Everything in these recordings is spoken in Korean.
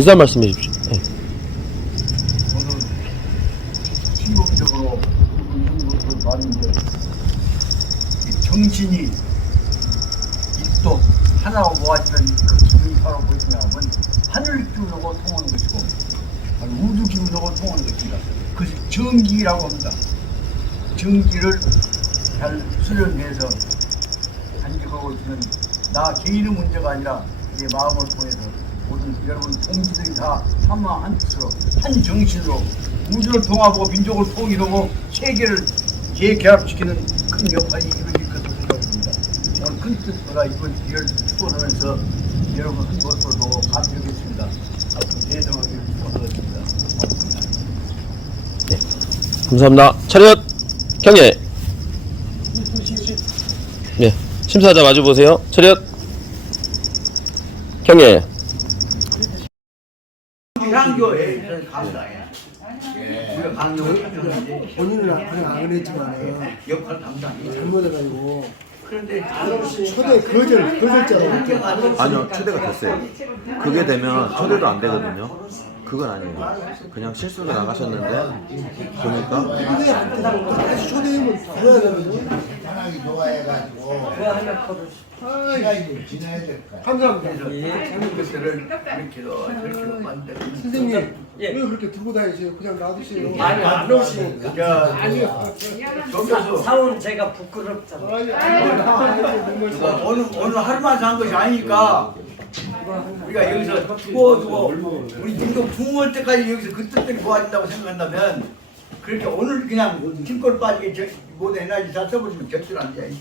인사 말씀해 주십시오. 네. 저는 충동적으로 이런 것을 봤는데 이 정신이 입도 하나로 모아지면 그 기분이 바로 무엇이냐면 하늘 기운하고 통하는 것이고 우주 기운하고 통하는 것입니다. 그것이 정기라고 합니다. 정기를 잘 수련해서 간직하고 있는 나 개인의 문제가 아니라 내 마음을 통해서 모든 여러분 동지들이 다 하나 한 뜻으로 한 정신으로 우주를 통합하고 민족을 통일하고 세계를 재결합시키는 큰 역할이 이루어질 것으로 생각합니다. 오늘 큰 뜻보다 이번 기회를 축원하면서 여러분 한 모습을 보고 감격했습니다. 앞으로 대성하기를 축원하겠습니다. 네. 감사합니다. 차렷 경례. 네. 심사자 마주 보세요. 차렷 경례. 향교에 감사해. 우리가 강력을 찾았는데 본인은 그냥 안 했지만 역할 담당이 잘못해가지고 그런데 초대 거절자라고 아니요, 초대가 됐어요. 그게 되면 초대도 안 되거든요. 그건 아니에요. 그냥 실수로 나가셨는데 보니까 다시 초대하면 들어야 되거든요. 편하게 좋아해가지고 시간이 지나야 될 거야. 감사합니다. 하는 것들을 이렇게도 저렇게도 만들고 선생님 왜 그렇게 들고 다니세요? 그냥 놔두세요. 아니 안 오시니까. 자, 아니요. 저기서 사원 제가 부끄럽잖아. 누가 오늘 하루만 산 것이 아니니까 우리가 여기서 두고 우리 민족 부모할 때까지 여기서 그 뜻대로 모아진다고 생각한다면 그렇게 오늘 그냥 힘골 빠지게 모든 에너지 다 써버리면 결실 안 돼.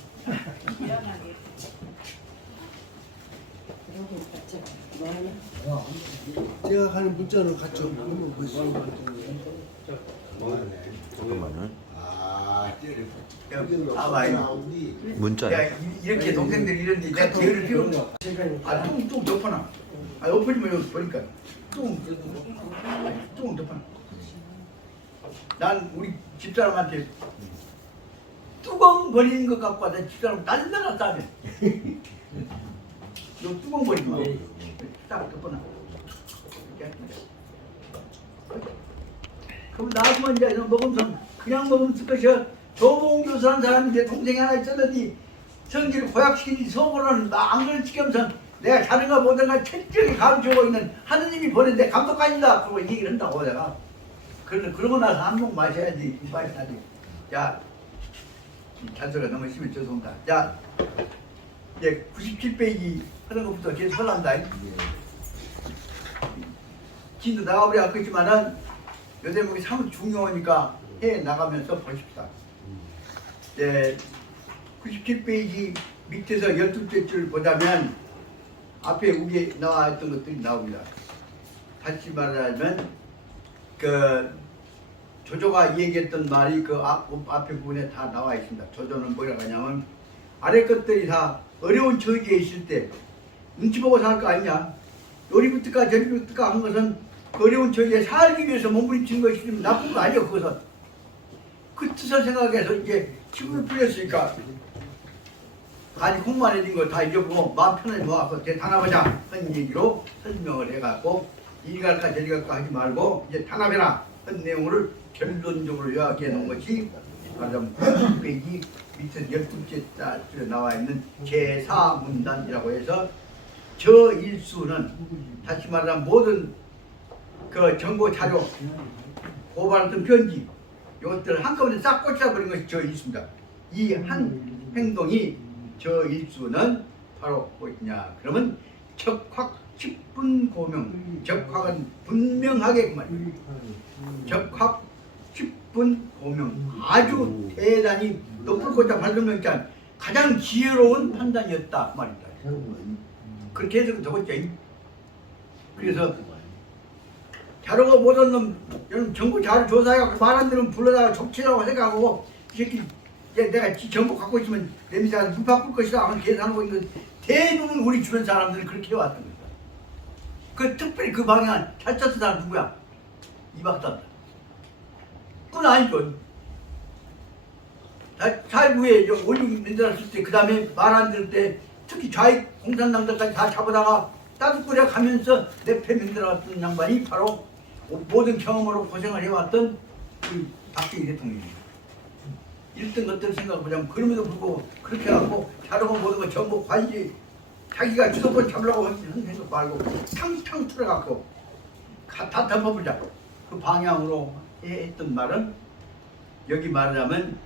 제가 가는 문자로 갔죠. 한번 보시죠. 잠깐만요. 아, 때려. 봐봐요. 문자요. 야, 이렇게 동생들이 이런데 내가 기회를 필요 없어. 뚱 덮어놔. 엎어지면 여기 보니까 뚱 덮어놔. 난 우리 집사람한테 뚜껑 버리는 것 갖고 와서 집사람 다른 데 갔다 하면 너 뚜껑 버리지 마. 딱 덮어놔. 그럼 나중에 이제 먹으면서 그냥 먹으면 쓸 것이야. 조봉 교수라는 사람이 내 동생이 하나 있었는데 성질을 고약시키니 속으로는 안 그런 지경선 내가 자는가 보든가 철저히 가르쳐오고 있는 하느님이 보낸 내 감독관이다. 그러고 얘기를 한다고 내가. 그러고 나서 한 몫 마셔야지. 마셔야지. 야, 잔소리가 너무 심해 죄송합니다. 자, 이제 97페이지 하는 것부터 계속 하란다. 진도 나가버려 아겠지만은 요 대목이 참 중요하니까 해 나가면서 보십시다. 네, 97페이지 밑에서 12째 줄 보자면 앞에 위에 나와있던 것들이 나옵니다. 다시 말하자면 그 조조가 얘기했던 말이 그 앞에 부분에 다 나와 있습니다. 조조는 뭐라고 하냐면 아래 것들이 다 어려운 처지에 있을 때 눈치 보고 살 거 아니냐. 요리부터까 저리부터까 한 것은 그 어려운 처지에 살기 위해서 몸부림치는 것이 나쁜 거 아니에요. 그것은 그 뜻을 생각해서 이제 치고를 풀렸으니까 아니 공만해진 거 다 잊어보고 마음 편하게 모아서 이제 단합하자 하는 얘기로 설명을 해갖고 이리 갈까 저리 갈까 하지 말고 이제 단합해라 하는 내용을 결론적으로 요약해 놓은 것이 말하자면 90페이지 밑에 12째 줄에 나와 있는 제4문단이라고 해서 저 일수는 다시 말하면 모든 그 정보 자료 고발했던 편지 이것들을 한꺼번에 싹 꽂아버린 것이 저 일수입니다. 이 한 행동이 저 일수는 바로 뭐냐 그러면 적확 10분 고명. 적확은 분명하게 그 말입니다. 적확 10분 고명. 아주 대단히 높을 곳에 밝으니까 가장 지혜로운 판단이었다 그 말입니다. 그렇게 해서 적었죠. 그래서 자료가 못한 놈, 여러분 정보 자료 조사해갖고 말안 들으면 불러다가 적치라고 생각하고 이 새끼 내가 정보 갖고 있으면 냄새가 눈 바꿀 것이다 하는 계산하고 있는 대부분 우리 주변 사람들은 그렇게 해왔던 거다. 그 특별히 그 방향 잘 짰던 사람 누구야? 이 박사입니다. 그건 아니죠. 사회부에 올림 만들었을 때 그 다음에 말 안 들을 때 특히 좌익 공산당들까지 다 잡아다가 따뜻거려 가면서 내패 만들어왔던 양반이 바로 모든 경험으로 고생을 해왔던 그 박정희 대통령입니다. 1등 것들 생각해보자면 그럼에도 불구하고 그렇게 해갖고 자르고 모든 거 전부 관리 자기가 주도권 잡으려고 하는 생각 말고 탕탕 틀어갖고 다 덮어보자 그 방향으로 했던 말은 여기 말하자면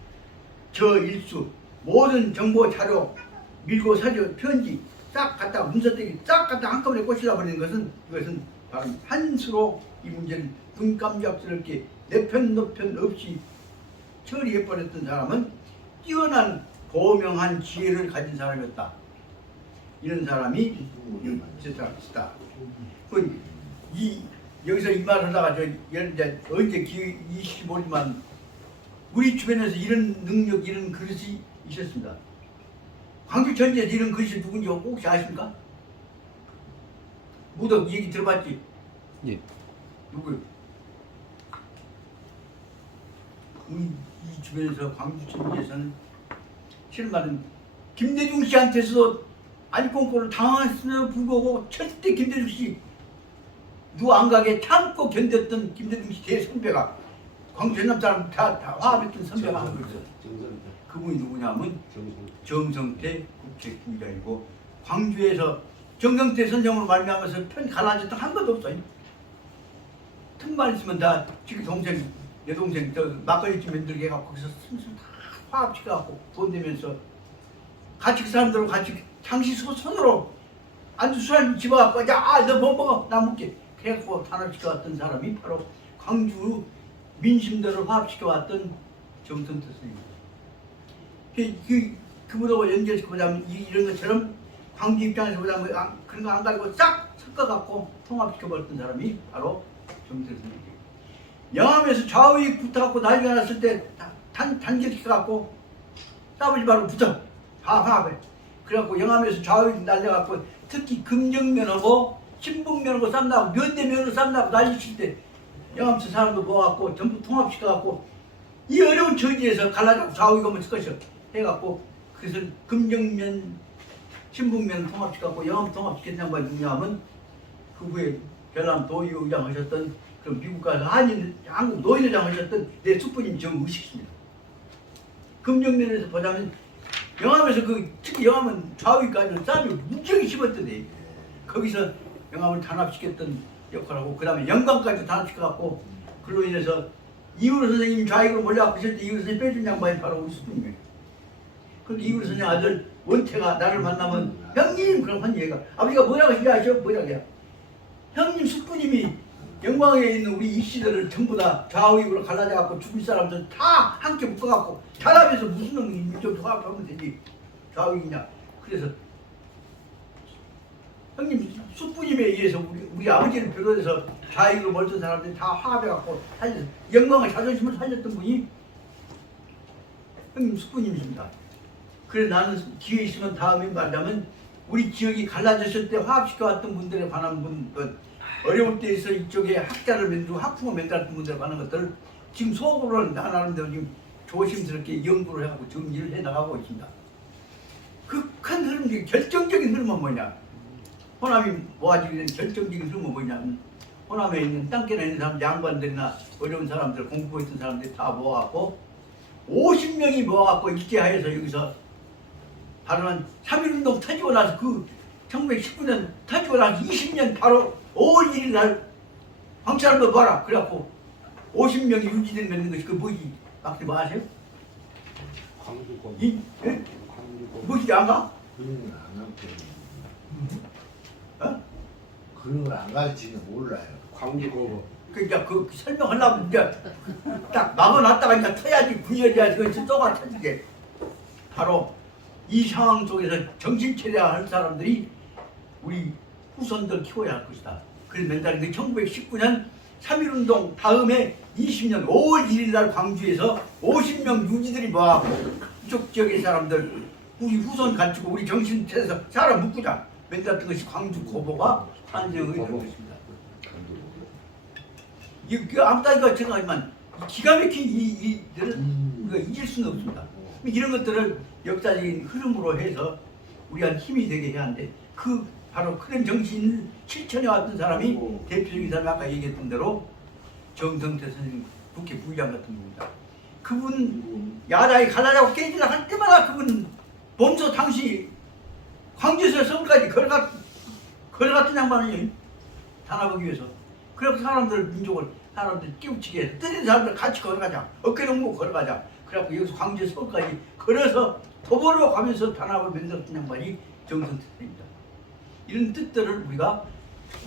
저 일수 모든 정보 자료 밀고 사료 편지 싹 갖다 문서떼기 싹 갖다 한꺼번에 꽂히려 버리는 것은 이것은 바로 한 수로 이 문제를 눈 깜짝스럽게 내편 노편 없이 처리해버렸던 사람은 뛰어난 고명한 지혜를 가진 사람이었다. 이런 사람이 있었다. 여기서 이 말을 하다가 언제 기회이실지 모르지만 우리 주변에서 이런 능력, 이런 그릇이 있었습니다. 광주 전제에서 이런 그릇이 누군지 혹시 아십니까? 무덕 얘기 들어봤지? 예. 누구요? 우리 이 주변에서 광주 전제에서는 실은 말은 김대중 씨한테서도 안건골을 당했음에도 불구하고 절대 김대중 씨 누구 안 가게 참고 견뎠던 김대중 씨 대선배가 광주 전남 사람 다 화합했던 선배가 한 거죠. 그분이 누구냐면 정성태 국회의장이고 광주에서 정성태 선생으로 말미암아서 편 갈라졌던 한 번도 없어요. 틈만 있으면 다 지금 동생 내 동생 저 막걸리집 만들게 해갖고 거기서 슬슬 다 화합시켜갖고 돈 내면서 같이 그 사람들하고 같이 당시 손으로 안주 술 집어갖고 너 뭐 먹어 나 먹게 해갖고 탄압시켜왔던 사람이 바로 광주 민심들을 화합시켜왔던 정성태 선생입니다. 그분하고 연결시켜보자면 이런 것처럼 광주 입장에서 보자면 그런 거 안 가지고 싹 섞어갖고 통합시켜버렸던 사람이 바로 정성태 선생입니다. 영암에서 좌우익 붙어갖고 난리가 났을 때 단결시켜갖고 따블이 바로 붙어 화합해. 그래갖고 영암에서 좌우익 날려갖고 특히 금정면하고 신북면하고 쌈나고 면대면으로 쌈나고 난리칠 때 영암서 사람도 모아갖고 전부 통합시켜갖고 이 어려운 처지에서 갈라져서 좌우익 오면 것이요 해갖고 그것을 금정면 신북면 통합시켜갖고 영암 통합시킨 양반이 누구냐면 그 후에 별남 도의회장 하셨던 그 미국 가서 한국 노인회장 하셨던 내 숙부님 정의식입니다. 금정면에서 보자면 영암에서 특히 영암은 좌우익까지는 싸움이 무지하게 심었더니 거기서 영암을 단합시켰던 역할하고 그 다음에 영광까지 단합시켜갖고 그로 인해서 이우로 선생님이 좌익으로 몰려갖고 있을 때 이우로 선생님 빼준 양반이 바로 우리 숙부님이에요. 그런데 이우로 선생 아들 원태가 나를 만나면 형님 그럼 한 얘기가 아버지가 뭐라고 하시지 아시오? 뭐라고 해요? 형님 숙부님이 영광에 있는 우리 이씨들을 전부 다 좌우익으로 갈라져갖고 죽을 사람들 다 함께 묶어갖고 단합해서 무슨 놈이 민족 화합하면 되지 좌우익이냐. 그래서 형님 숙부님에 의해서 우리 아버지를 비롯해서 좌익으로 멀던 사람들이 다 화합해갖고 살렸어. 영광을 자존심을 살렸던 분이 형님 숙부님이십니다. 그래서 나는 기회 있으면 다음에 말하자면 우리 지역이 갈라졌을 때 화합시켜왔던 분들에 관한 어려울 때에서 이쪽에 학자를 만들고 학풍을 만들었던 분들에 관한 것들을 지금 속으로는 나름대로 지금 조심스럽게 연구를 해가고 정리를 해나가고 있습니다. 그 큰 흐름 중에 결정적인 흐름은 뭐냐? 호남이 모아지게 된 결정적인 흐름은 뭐냐면 호남에 있는 땅길에 있는 사람, 양반들이나 어려운 사람들, 공부하고 있던 사람들이 다 모아갖고 50명이 모아갖고 일제하에서 여기서 바로 한 3.1운동 터지고 나서 1919년 터지고 나서 20년 바로 5월 1일 날 황찰한번 봐라. 그래갖고 50명이 유지된 맺는 것이 그 뭐지? 막대 뭐 아세요? 광주고. 뭐지 안 가? 그런 걸안 어? 그런 걸 안 가르치면 몰라요. 광주고. 그러니까 그 설명하려면 이제 딱 막아놨다가 이제 터야지 구해야지 그것이 또가 터지게 바로 이 상황 속에서 정신 차려야 할 사람들이 우리 후손들 키워야 할 것이다. 그래서 맨날 1919년 3.1운동 다음에 20년 5월 1일 날 광주에서 50명 유지들이 모아갖고 이쪽 지역의 사람들 우리 후손 갖추고 우리 정신 차려서 사람 묶자. 맨날 것이 광주 고보가 탄생이 된 것입니다. 그 아무따니까 생각하지만 기가 막힌 이들을 우리가 잊을 수는 없습니다. 이런 것들을 역사적인 흐름으로 해서 우리가 힘이 되게 해야 하는데 그 바로 그런 정신 실천해 왔던 사람이 대표적인 사람이 아까 얘기했던 대로 정성태 선생님 국회 부의장 같은 분입니다. 그분 야당이 갈라자고 깨지려 할 때마다 그분 범소 당시 광주에서 서울까지 걸어갔던 양반이에요. 단합하기 위해서. 그래서 사람들 민족을 사람들 깨우치게 해서 뜨는 사람들 같이 걸어가자. 어깨 동무 걸어가자. 그래갖고 여기서 광주에서 서울까지 걸어서 도보로 가면서 단합을 만들었던 양반이 정성태입니다. 이런 뜻들을 우리가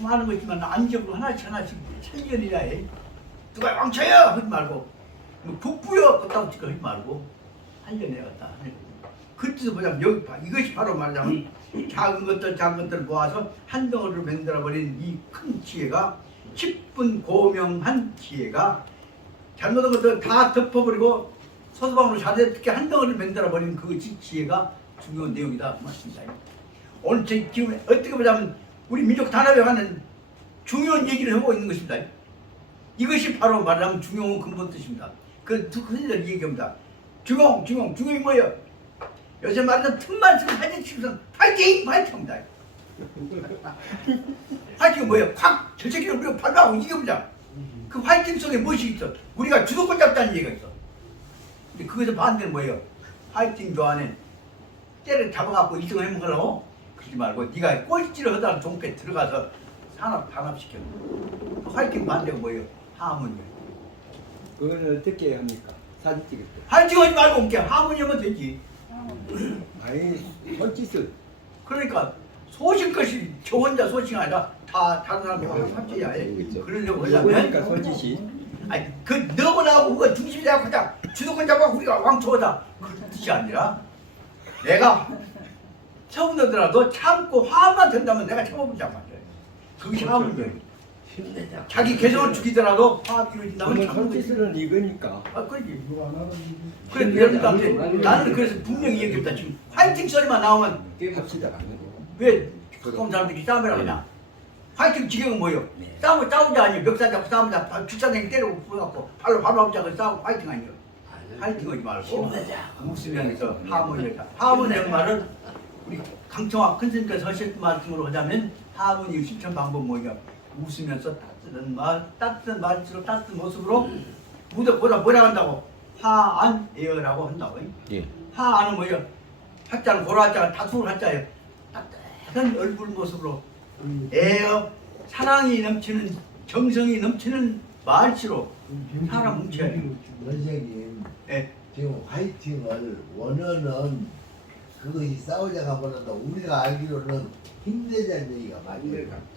하는 것이지만 안적으로 하나씩 참견이라 해. 누가 왕쳐요! 하지 말고 뭐 북부여! 그렇다고 찍어 하지 말고 살려내야겠다. 그 뜻을 보자면 여기 봐. 이것이 바로 말하자면 작은 것들 모아서 한 덩어리로 만들어버린 이 큰 지혜가 10분 고명한 지혜가 잘못한 것들 다 덮어버리고 서서방으로 자세히 한 덩어리를 만들어버린 그 지혜가 중요한 내용이다. 맞습니다. 오늘 지금 어떻게 보자면 우리 민족 단합에 관한 중요한 얘기를 하고 있는 것입니다. 이것이 바로 말하자면 중용의 근본 뜻입니다. 그 흔히들 얘기합니다. 중용이 뭐예요? 요새 말하는 틈만 쓰고 사진 찍으면 파이팅입니다. 파이팅은 뭐예요? 확 저 새끼를 우리가 발로하고 이겨보자. 그 파이팅 속에 무엇이 있어? 우리가 주도권 잡자는 얘기가 있어. 근데 그것에 반대는 뭐예요? 파이팅 좋아하는 때를 잡아갖고 1등 해먹으려고? 그러지 말고 네가 꼴찌를 하다가 종패 들어가서 산업 단합시켜. 파이팅 반대가 뭐예요? 하모니. 그거는 어떻게 합니까? 사진 찍을 때. 파이팅 하지 말고 그냥 하모니하면 되지. 아니, 손짓을. 그러니까 소신것이 저 혼자 소신이 아니라 다 다른 사람하고 합쳐야 해. 그러려고 그러니까 하려면 손짓이. 아니 그 너무 나하고 그거 중심이 잡고 자 주도권 잡고 우리가 왕초하다 그런 뜻이 아니라 내가 처음이더라도 참고 화만 된다면 내가 참아보자 말이야. 그것이 화문이야. 자기 개성을 죽이더라도 화합 이루어진다면 그러면 참는 거지. 손짓은 이거니까. 아 그러지. 그래 여러분들한테 나는 그래서 분명히 얘기했다. 지금 파이팅 소리만 나오면 합시다. 왜 가까운 사람들이 싸움이라고 하냐? 파이팅 지경은 뭐예요? 싸우자 아니에요. 멱살 잡고 싸우자. 주차장에 때리고 부어갖고 발로 잡고 싸우고 파이팅 아니에요. 파이팅 하지 말고 웃으면서 하모니하자. 하모니의 말은 우리 강청학 큰 스님께서 하셨던 말씀으로 하자면 하모니 실천 방법 뭐냐? 웃으면서 따뜻한 말투로 따뜻한 모습으로 무대보다 뭐라 한다고? 하안에어라고 한다고. 예. 하안은 뭐예요? 한자는 고라 한자가 다수를 한자예요. 따뜻한 얼굴 모습으로 에어 사랑이 넘치는 정성이 넘치는 말씨로 사람 뭉쳐야 돼요. 선생님 예. 지금 화이팅을 원어는 그것이 싸우자가 보다 우리가 알기로는 힘내자는 얘기가 맞아요.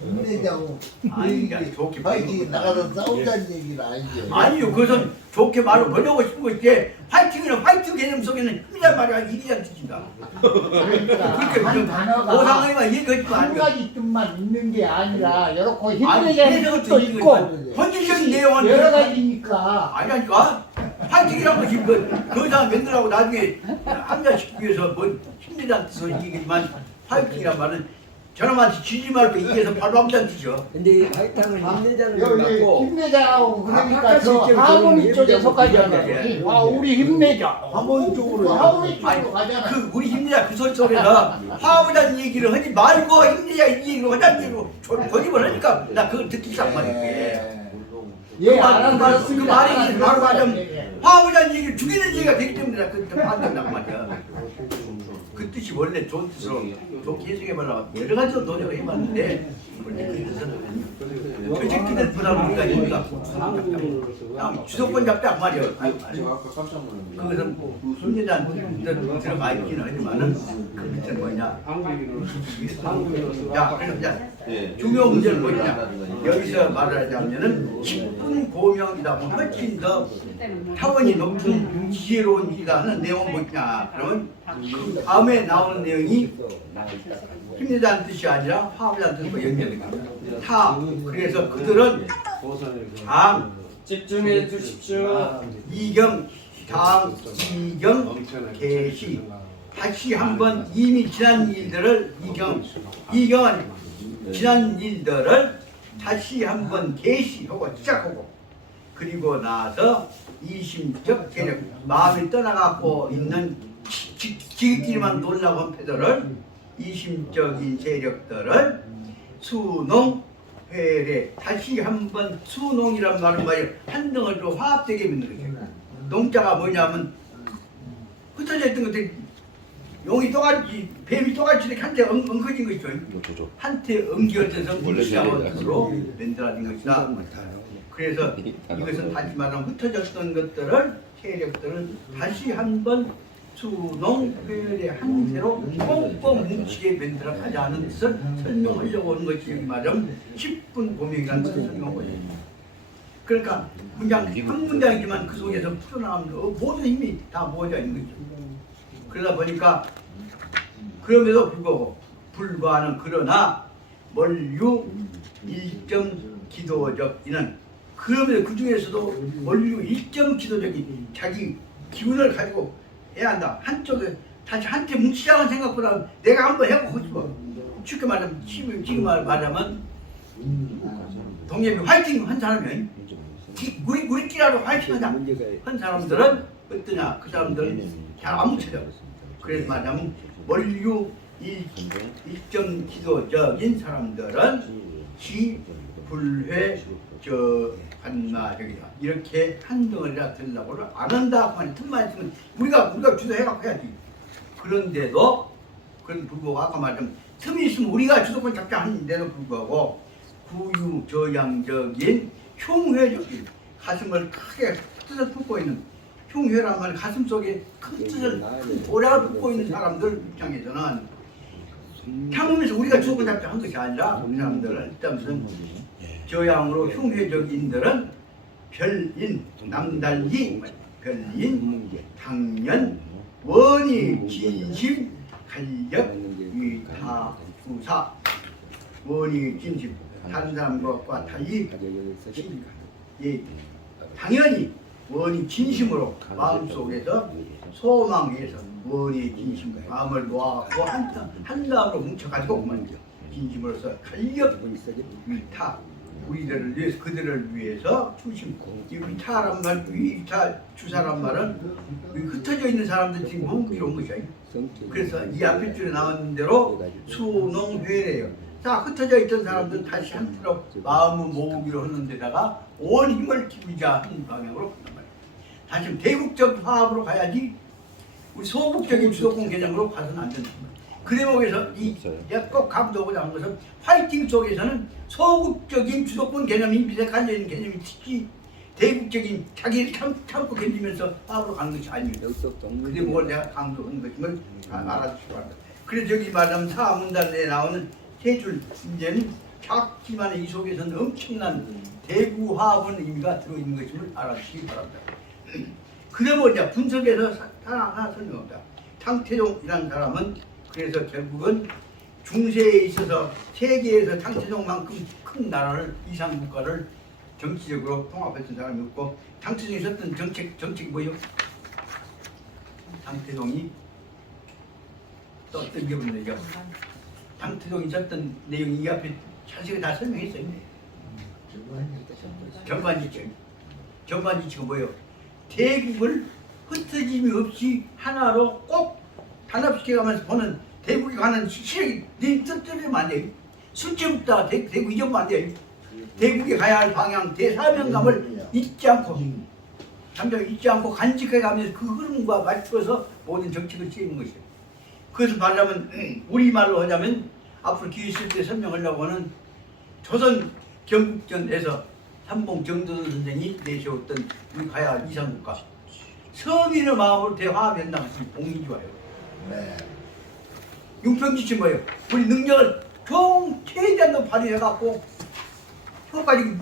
힘내자고 아니, 그냥 좋게 화이팅 보는 나가서 거구나. 싸우자는 얘기는 아니죠. 아니요, 그것은 좋게 말을 보려고 싶은 것이지 화이팅은 화이팅 개념 속에는 힘이란 말이야 일이란 뜻인가. 그러니까 그렇게 한 단어가 오상이만 얘기하지 한 말고. 가지 뜻만 있는 게 아니라 이렇게 아니, 힘내자는 해석을 뜻도 또 있고 본질적인 내용은 여러 가지니까 아니라니까. 파이팅이라는 것이 그 이상 만들라고 나중에 합리화시키기 위해서 뭐 힘내자는 뜻을 얘기지만 파이팅이란 말은 저놈한테 지지 말고 이겨서 바로 함자는 뜻이죠. 근데 화이팅을 힘내자는 건 여기 맞고. 힘내자고 그러니까 아까 저 실제로 하모니 그런 쪽에 얘기하고 속하잖아요. 그러는데. 아 우리 힘내자. 하모니 쪽으로 하모니 아니, 쪽으로 가잖아. 그 우리 힘내자 그 소리 속에서 화합이라는 얘기를 하지 말고 힘내자 이 얘기를 하자는 얘기로 거짓말 하니까 나 그걸 듣기 시작한 말이야. 예, 그 알았습니다. 말이 바로 하자면 화합이라는 얘기를 죽이는 얘기가 되기 때문에 나 그렇게 반대한단 말이야. 그 뜻이 원래 좋은 뜻으로 좋게 해석해보려고 여러 가지로 노력을 해봤는데 원래 그 뜻은 저 새끼들보다 우리가 인류가 주도권 잡자 그 말이야. 그것은 순리단 들어가 있기는 하지만은 그 뜻은 뭐냐. 자, 그래서 이제 중요 문제는 뭐냐. 여기서 말하자면은 10분 고명이다. 뭐 훨씬 더 차원이 높은 지혜로운 일이다 하는 내용은 뭐냐. 그러면 그 다음에 나오는 내용이 힘내자는 뜻이 아니라 화합이라는 뜻과 연결됩니다. 그래서 그들은 당, 집중해 주십시오. 이경, 개시 다시 한번 이미 지난 일들을 이경은 지난 일들을 다시 한번 개시하고 시작하고 그리고 나서 이심적 개념 마음이 떠나갖고 있는 지극히만 놀라운 패들을 이심적인 세력들은 수농 회례 다시 한번 수농이란 말은 말이에요. 한 덩어리로 화합되게 만드는 거죠. 농자가 뭐냐면 흩어져 있던 것들이 용이 똑같이 뱀이 똑같이 이렇게 한테 엉켜진 것이죠. 한테 엉겨져서 물시장으로 만들어진 것이다. 그래서 이것은 다시 말하면 흩어졌던 것들을 세력들을 다시 한번 수농회의 한세로 꽁꽁 뭉치게 만들어 가자는 뜻을 설명하려고 하는 것이 여기 말하면 10분 고명이라는 뜻을 설명한 거예요. 그러니까 문장 한 문장이지만 그 속에서 풀어나가면 모든 힘이 다 모여져 있는 거죠. 그러다 보니까 그럼에도 불구하는 그러나 멀유 일점 기도적 이는 그럼에도 그 중에서도 멀유 일점 기도적인 자기 기운을 가지고 해야 한다. 한쪽에 다시 한테 뭉치자는 생각보다 내가 한번 해보고 싶어. 쉽게 말하면 지금 말하면 동엽이 화이팅 한 사람이 우리끼리라도 화이팅하자 한 사람들은 어떠냐? 그 사람들은 잘 안 뭉쳐져. 그래서 말하면 원류 일점 기도적인 사람들은 지불회 반마적이다. 이렇게 한 덩어리라 들라고를 안 한다. 그만 틈만 있으면 우리가 주도해갖고 해야지. 그런데도 그런 불구하고 아까 말한 틈이 있으면 우리가 주도권 잡자 하는데도 불구하고 구유저양적인 흉회적인 가슴을 크게 뜻을 품고 있는 흉회란 말 가슴 속에 큰 뜻을 오래가 품고 있는 사람들 입장에서는 향후에서 우리가 주도권 잡자 한 것이 아니라 그 사람들은 일단 저양으로 흉회적인들은 별인, 남달리, 별인, 당연, 원이, 진심, 간력, 위타, 수사. 원이, 진심, 다른 사람과 달리 당연히 원이 진심으로 마음속에서 소망해서 원이 진심 마음을 모아갖고 한 다음으로 뭉쳐가지고 진심으로서 간력, 위타 우리들을 위해서 그들을 위해서 주심. 이 위타란 말, 위타 주사란 말은 흩어져 있는 사람들 지금 모으기로 온 것이야. 그래서 이 앞에 줄에 나온 대로 수농회래요. 자, 흩어져 있던 사람들은 다시 한테로 마음을 모으기로 하는 데다가 온 힘을 기울이자 하는 방향으로 간단 말이에요. 다시 대국적 화합으로 가야지 우리 소국적인 주도권 개념으로 가서는 안 된다. 그 대목에서 꼭 강조하고자 하는 것은 파이팅 속에서는 소국적인 주도권 개념이 밑에 깔려있는 개념이 특히 대국적인 자기를 참고 견디면서 화합으로 가는 것이 아닙니다. 그 대목을 내가 강조하는 것임을 알아주시기 바랍니다. 그래서 여기 말하면 사문단에 나오는 세 줄 이제는 작지만 이 속에서는 엄청난 대구 화합은 의미가 들어있는 것임을 알아주시기 바랍니다. 그러면 이제 분석해서 하나 설명합니다. 탕태종이라는 사람은 그래서 결국은 중세에 있어서 세계에서 탕태종만큼 큰 나라를 이상 국가를 정치적으로 통합했던 사람이었고 탕태종이 썼던 정책이 뭐예요? 탕태종이 썼던 게 뭐냐? 탕태종이 썼던 내용이 이 앞에 자세히 다 설명했어요. 전반지체가 뭐예요? 대국을 흩어짐이 없이 하나로 꼭 단합시켜가면서 보는 대국이 가는 시력이 네 뜻대로 안 돼요. 술제부터 대국 잊으면 안 돼요. 대국에 가야 할 방향, 대사명감을 잊지 않고 간직해 가면서 그 흐름과 맞춰서 모든 정책을 지으는 것이에요. 그래서 말하자면 우리말로 하자면 앞으로 기회 있을 때 설명하려고 하는 조선 경국전에서 삼봉 정도전 선생이 내세웠던 우리 가야 할 이상국가 서민의 마음으로 대화합한다는 것이 봉이지와요. 네. 융평지치 뭐예요? 우리 능력을 최대한도 발휘해갖고 효과적인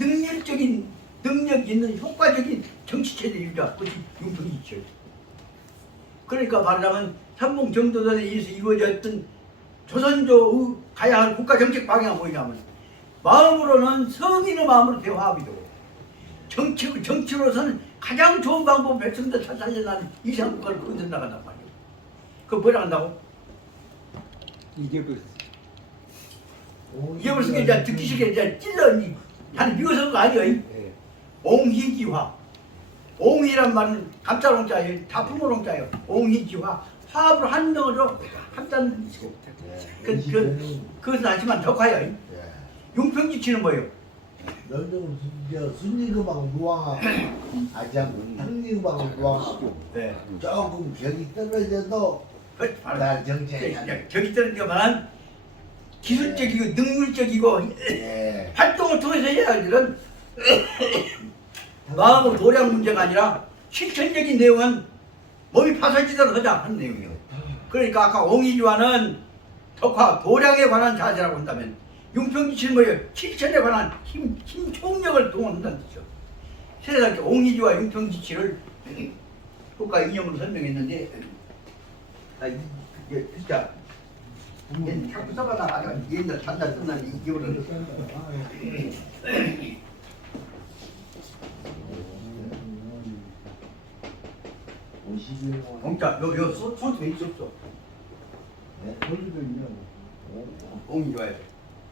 능력 있는 효과적인 정치체제 유지하 그것이 융평지치예요. 그러니까 말하자면 삼봉 정도전에 의해서 이루어졌던 조선조의 가야 할 국가 정책 방향은 뭐냐면 마음으로는 성인의 마음으로 대화합이 되고 정치로서는 가장 좋은 방법 백성들 잘 살려나는 이상국가를 건져 나간단 말이에요. 그거 뭐라 한다고? 이겨버렸으니까 이제 듣기 싫게 이제 찔러 나는 미워서가 아니에요. 옹희지화. 옹희란 말은 감자롱자예요. 다품어롱자예요. 옹희지화. 사업을 한덩어리로 합단 그것은 하지만 덕화야. 예. 용평지치는 뭐예요? 너는 순리금하고 누왕하고 아장 상리금하고 누왕하고 네. 조금 격이 떨어져도 날 정체해야 저기 뜨는 게 말한 기술적이고 능률적이고 예. 활동을 통해서 해야 이런 마음으로 도량 문제가 아니라 실천적인 내용은 몸이 파설지도록 하자 하는 내용이에요. 그러니까 아까 옹이주와는 덕화 도량에 관한 자세라고 한다면 용평지치는 뭐예요? 실천에 관한 힘 총력을 동원한다는 뜻이죠. 세상에 옹이주와 용평지치를 국가 이념으로 설명했는데 이게 진짜 얘는 자꾸 써봐라. 옛날 단다 쓴다니 이거를 공짜 요 손톱에 있었어. 거기도 있냐고. 옹이주와요.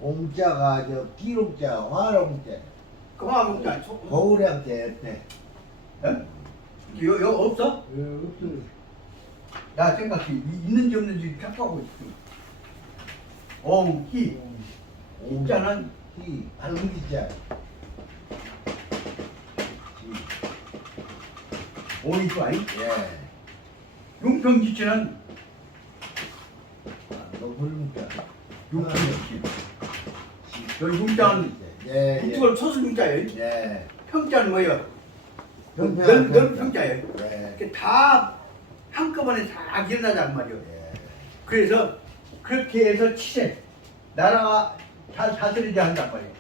옹자가 저 기록자 화롱자 그만 거울한테 옆에 요 없어? 예, 없어요. 야 생각해 있는지 없는지 착각하고 있어. 옹희 옹자는 이 발기자 옹이주와요. 예. 용평지치는 노불문자 용평지치. 여기 용자는 예. 북쪽을 소수용자예요. 예. 평자는 뭐예요? 평평한 넓은 평자예요. 예. 이렇게 다 한꺼번에 다 일어나자는 말이에요. 예. 그래서 그렇게 해서 치세 나라가 다스리자 한단 말이에요.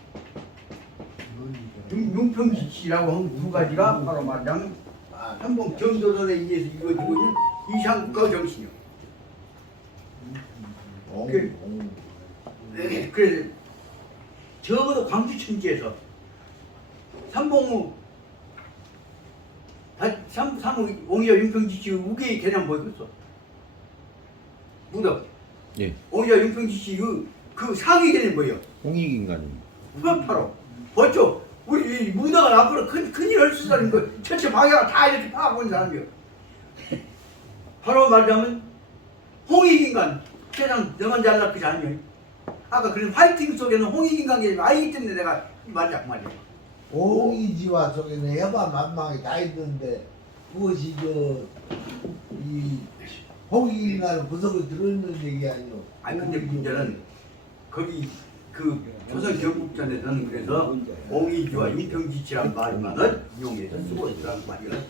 용평지치라고 한 두 가지가 바로 말하자면 아, 한봉 정도전에 의해서 이루어지고 있는 이상국가 정신이요. 옹, 그- 옹. 그래서 적어도 광주천지에서 삼봉우 옹이와 용평지치 우계의 개념 뭐였어? 무덕. 예. 옹이와 용평지치 그 상위 개념 뭐예요? 홍익인간입니다. 그건 바로 벌써 우리 이 무덕은 앞으로 큰일 할 수 있다는 거 전체 방향을 다 이렇게 파악하고 있는 사람이요. 바로 말하자면 홍익인간 세상 너만 잘나 그지 아니에요. 아까 그런 화이팅 속에는 홍익인간 개념이 아니기 때문에 내가 말이야 그 말이야. 옹이지와 속에는 해봐 만망이 다 있는데 그것이 이 홍익인간 구석에 들어있는 얘기 아니오. 아니 근데 문제는 거기 그 조선 경국전에서는 그래서 옹이지와 용평지치란 말만을 이용해서 쓰고 있더라는 말이야.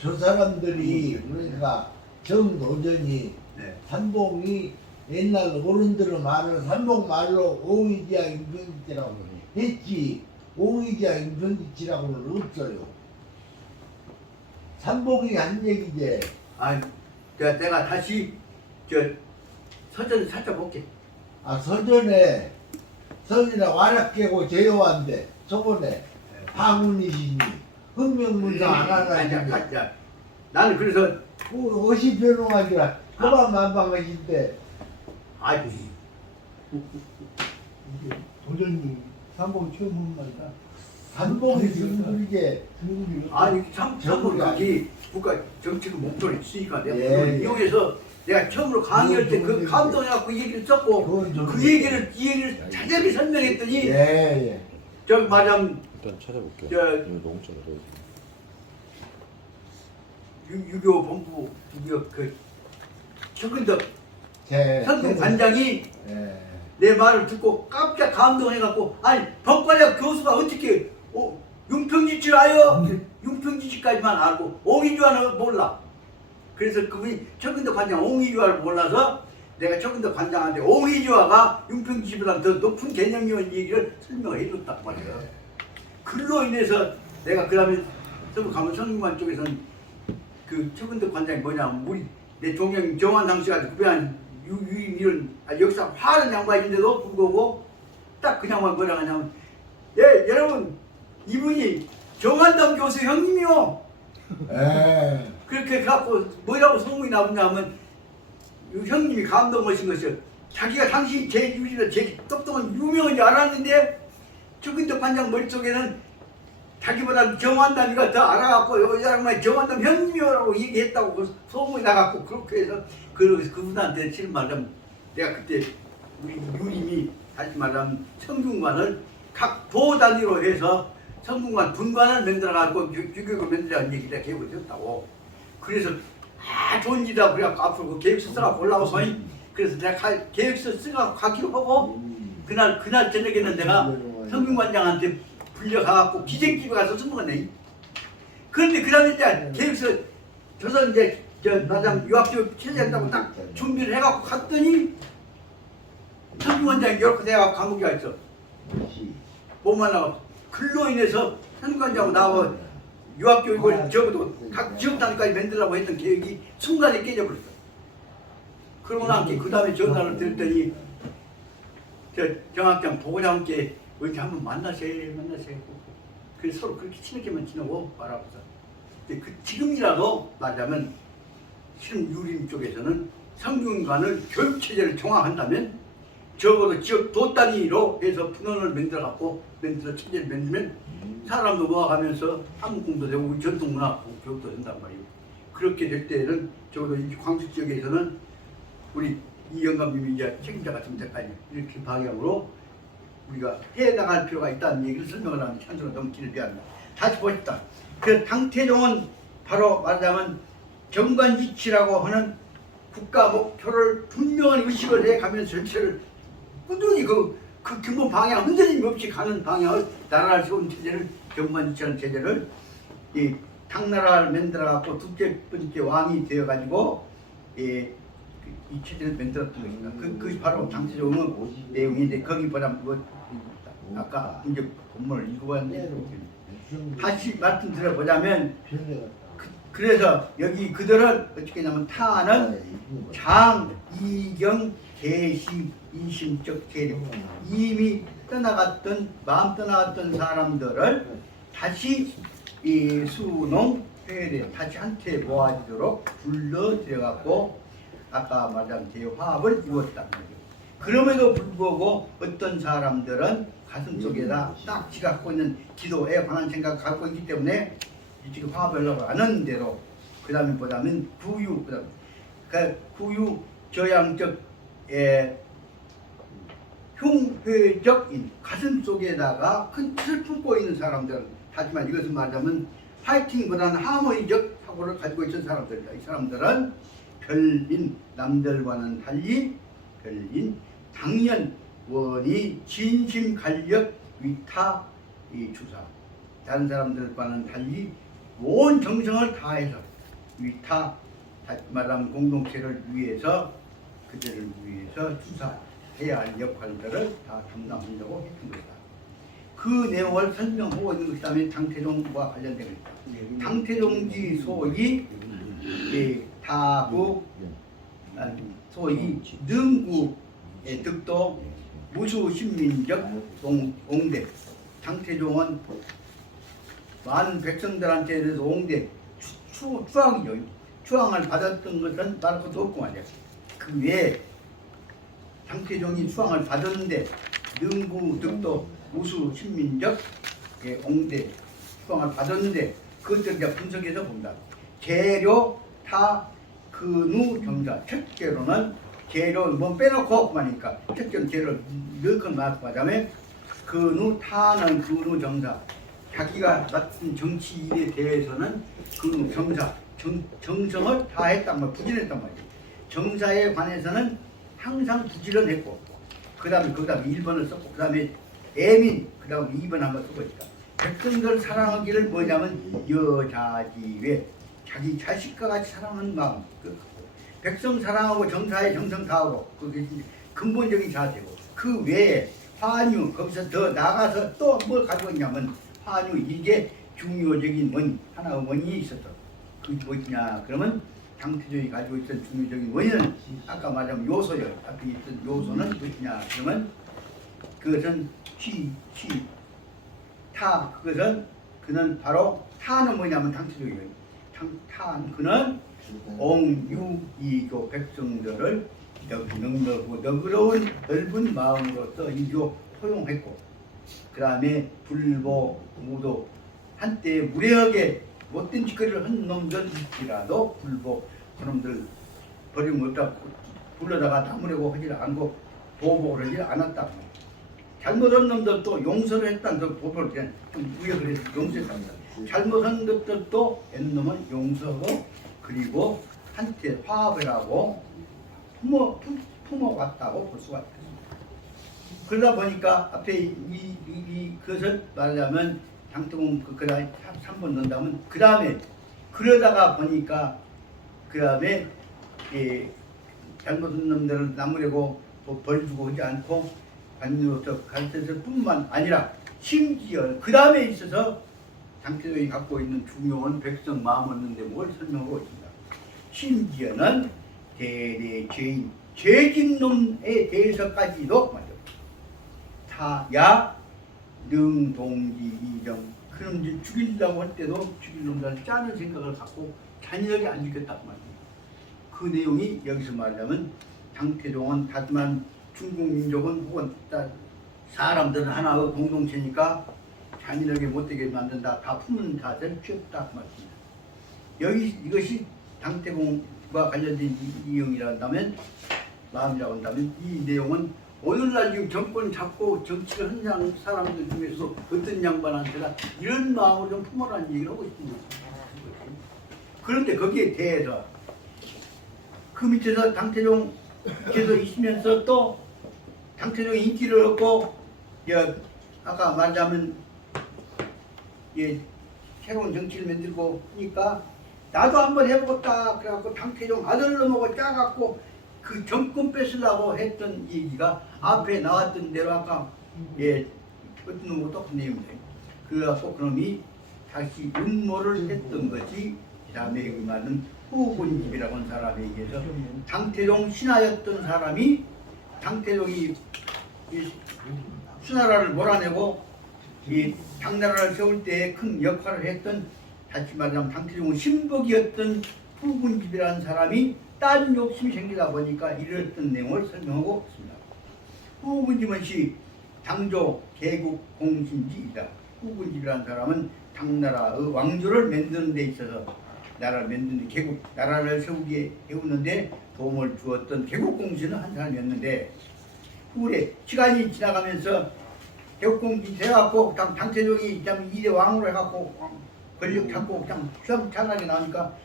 저 사람들이 그러니까 정노전이 네. 삼봉이 옛날 어른들은 말을 삼봉 말로 옹이지와 임평지치라고 했지 옹이지와 임평지치라고는 없어요. 삼봉이 한 얘기지. 아, 내가 다시 저 서전 찾아볼게. 아 서전에 서전이라 와락 깨고 제요한데 저번에 방문이시니 흥명문서 안 아니, 하나 야, 나는 그래서 어시 변호하기라 그만 만방하신데 아이고 도전이 삼봉 처음 한 말이다. 삼봉이 승부리게 아니 참으로 거기 국가 정치적 목표를 있으니까 내가 그걸 예. 이용해서 내가 처음으로 강의할 때 그 감동해갖고 그 얘기를 썼고 그건 좀- 이 얘기를 자세히 설명했더니 예예 저기 말하자면 일단 찾아볼게요. 저- 이거 너무 좀 유교 본부 유교 그 최근덕 제 선동 관장이 예. 내 말을 듣고 깜짝 감동해갖고 아니 법관의 교수가 어떻게 용평지치를 아요? 용평지치까지만 알고 옹이주와는 몰라. 그래서 그분이 최근덕 관장 옹이주와를 몰라서 내가 최근덕 관장한테 옹이주와가 용평지치보다 더 높은 개념이라는 얘기를 설명해 줬단 말이야. 그로 인해서 내가 그 다음에 서부 가문 성균관 쪽에서는 그 최근덕 관장이 뭐냐면 우리 내 종영 정환 당시까지 구배한 이런 역사 화는 양반인데도 불구하고 딱 그 양반 뭐라 하냐면 예 여러분 이분이 정한담 교수 형님이요. 예. 그렇게 갖고 뭐라고 소문이 나오냐면 형님이 감동하신 것이요. 자기가 당시 제일 유리나 제일 똑똑한 유명한지 알았는데 최근덕 관장 머릿속에는 자기보다 정한담이가 더 알아갖고 이 사람은 정한담 형님이라고 얘기했다고 그 소문이 나갖고 그렇게 해서 그분한테 지금 말하면 내가 그때 우리 유림이 다시 말하면 성균관을 각 도 단위로 해서 성균관 분관을 만들어갖고 규격을 만들라는 얘기를 계획을 했다고. 그래서 좋은 일이다 그래갖고 앞으로 그 계획서 써갖고 올라와서 그래서 내가 계획서 써갖고 가기로 하고 그날 저녁에는 내가 성균관장한테 불려가갖고 기생집에 가서 써먹었네. 그런데 그 다음에 이제 계획서 저서 이제 마담 유학교 취재한다고 딱 준비를 해갖고 갔더니 성균관장이 이렇게 돼갖고 감옥에 가 있어. 뭐만 나와. 글로 인해서 성균관장하고 나와 유학교 이걸 적어도 각 지역 단위까지 만들라고 했던 계획이 순간에 깨져버렸어. 그러고 나서 그 다음에 전화를 드렸더니 정학장 보고장께 이렇게 한번 만나세요. 그래서 서로 그렇게 친하게만 지내고 말아보자. 그 지금이라도 말하자면 실은 유림 쪽에서는 성균관을 교육체제를 정화한다면 적어도 지역 도 단위로 해서 분원을 만들어갖고 체제를 만들면 사람도 모아가면서 한국 공부도 되고 우리 전통문화 교육도 된단 말이에요. 그렇게 될 때는 적어도 이 광주 지역에서는 우리 이영감님이 이제 책임자 같은 데까지 이렇게 방향으로 우리가 해나갈 필요가 있다는 얘기를 설명을 하는 찬스가 너무 길을 비한다. 다시 보십시다. 그 당태종은 바로 말하자면 정관지치라고 하는 국가 목표를 분명한 의식을 해가면서 전체를 꾸준히 그 근본 방향 흔들림 없이 가는 방향을 나라를 세운 체제를 정관지치라는 체제를 이 당나라를 만들어갖고 둘째 번째 왕이 되어가지고 이 체제를 만들었던 것입니다. 그것이 바로 당태종의 내용인데 거기 보다 아까 이제 본문을 읽어봤는데 다시 말씀드려보자면 그래서 여기 그들은 어떻게 하냐면 타는 장, 이경, 계시, 이심적 세력 이미 떠나갔던 마음 떠나갔던 사람들을 다시 이 수농 회례 다시 한테 모아지도록 불러들여갖고 아까 말한 대화합을 이루었단 말이에요. 그럼에도 불구하고 어떤 사람들은 가슴 속에다 딱 지가 갖고 있는 기도에 관한 생각을 갖고 있기 때문에 지금 화합하려고 안 하는 대로 그 다음에 보다는 구유 그 구유 저양적 흉회적인 가슴 속에다가 큰 뜻을 품고 있는 사람들 하지만 이것은 말하자면 파이팅보다는 하모니적 사고를 가지고 있는 사람들이다. 이 사람들은 별인 남들과는 달리 별인 당연 원이 진심 간력 위타 이 주사 다른 사람들과는 달리 온 정성을 다해서 위타 다시 말하면 공동체를 위해서 그들을 위해서 주사해야 할 역할들을 다 담당하려고 했던 것이다. 그 내용을 설명하고 있는 것이 다음에 당태종과 관련된 것이다. 당태종지 소위 다국 소위 능구의 득도 무수신민적 옹대 당태종은 많은 백성들한테 대해서 옹대 추앙이죠. 추앙을 받았던 것은 말할 것도 없고 말이야. 그 외에 당태종이 추앙을 받았는데 능구 득도 무수신민적 옹대 추앙을 받았는데 그것을 이제 분석해서 본다. 재료 타 근우 정사 첫째로는 재료 뭐 빼놓고 그만이니까 첫째는 재료 넣고 말하자면 근우 타는 근우 정사 자기가 맡은 정치 일에 대해서는 근우 정사 정성을 다했단 말 부지런했단 말이에요. 정사에 관해서는 항상 부지런했고 그 다음에 1번을 썼고 그 다음에 애민 그 다음에 2번 한번 쓰고 있다. 백성들 사랑하기를 뭐냐면 여자지외 자기 자식과 같이 사랑하는 마음 백성 사랑하고 정사에 정성 다하고 그게 근본적인 자세고 그 외에 환유 거기서 더 나가서 또 뭘 가지고 있냐면 환유 이게 중요적인 원인 하나의 원인이 있었어. 그게 뭐냐 그러면 당태종이 가지고 있던 중요적인 원인은 아까 말하면 요소요. 앞에 있던 요소는 무엇이냐 그러면 그것은 타 그것은 그는 바로 타는 뭐냐면 당태종이에요. 타는 그는 옹유이교 백성들을 넉넉하고 너그러운 넓은 마음으로서 이교 포용했고 그 다음에 불보 무도 한때 무례하게 못된 짓거리를 한 놈들이라도 불복 그놈들 버리고 못다 불러다가 나무라고 하지 않고 보복을 하지 않았다. 잘못한 놈들도 용서를 했다는 그 보복을 그냥 좀 우역을 해서 용서했답니다. 잘못한 것들도 옛놈은 용서하고 그리고 한테 화합을 하고 품어왔다고 볼 수가 있습니다. 그러다 보니까 앞에 그것을 말하자면 장태공 그라 3번 넣는다면 그 다음에 그러다가 보니까 그 다음에 잘못한 놈들을 나무래고 벌 주고 하지 않고 관료로서 가르쳤을 뿐만 아니라 심지어 그 다음에 있어서 장태공이 갖고 있는 중요한 백성 마음 얻는 대목을 설명하고 있습니다. 심지어는 대대 죄인 죄진 놈에 대해서까지도 말이죠. 타야 능동지 이정 그럼 이제 죽이려고 할 때도 죽일 놈들 짜는 생각을 갖고 잔인하게 안 죽였다고 말입니다. 그 내용이 여기서 말하자면 장태종은 다만 중국 민족은 혹은 사람들은 하나의 공동체니까 잔인하게 못되게 만든다. 다 품는 자세를 취했다 그 말입니다. 여기 이것이 장태공과 관련된 내용이라 한다면 마음이라고 한다면 이 내용은 오늘날 지금 정권 잡고 정치를 하는 사람들 중에서 어떤 양반한테나 이런 마음을 좀 품어라는 얘기를 하고 있습니다. 그런데 거기에 대해서 그 밑에서 장태종께서 있으면서 또 장태종의 인기를 얻고 아까 말하자면 새로운 정치를 만들고 하니까 나도 한번 해보겠다 그래갖고 장태종 아들 놈하고 짜갖고 그 정권 뺏으려고 했던 얘기가 앞에 나왔던 대로 아까 어떤 놈하고 똑같은 내용이에요. 그래갖고 그놈이 다시 음모를 했던 것이 그 다음에 여기 말하는 후군집이라고 하는 사람에 의해서 장태종 신하였던 사람이 장태종이 수나라를 몰아내고 이 당나라를 세울 때에 큰 역할을 했던 다시 말하자면 장태종은 신복이었던 후군집이라는 사람이 딴 욕심이 생기다 보니까 이랬던 내용을 설명하고 있습니다. 후군집은 시 장조 개국 공신지이다. 후군집이라는 사람은 당나라의 왕조를 만드는 데 있어서 나라를 만드는 개국 나라를 세우게 해오는데 도움을 주었던 개국 공신은 한 사람이었는데 후에 시간이 지나가면서 개국 공신이 돼갖고 장태종이 이대 왕으로 해갖고 권력 잡고 그냥 시험찬하게 나오니까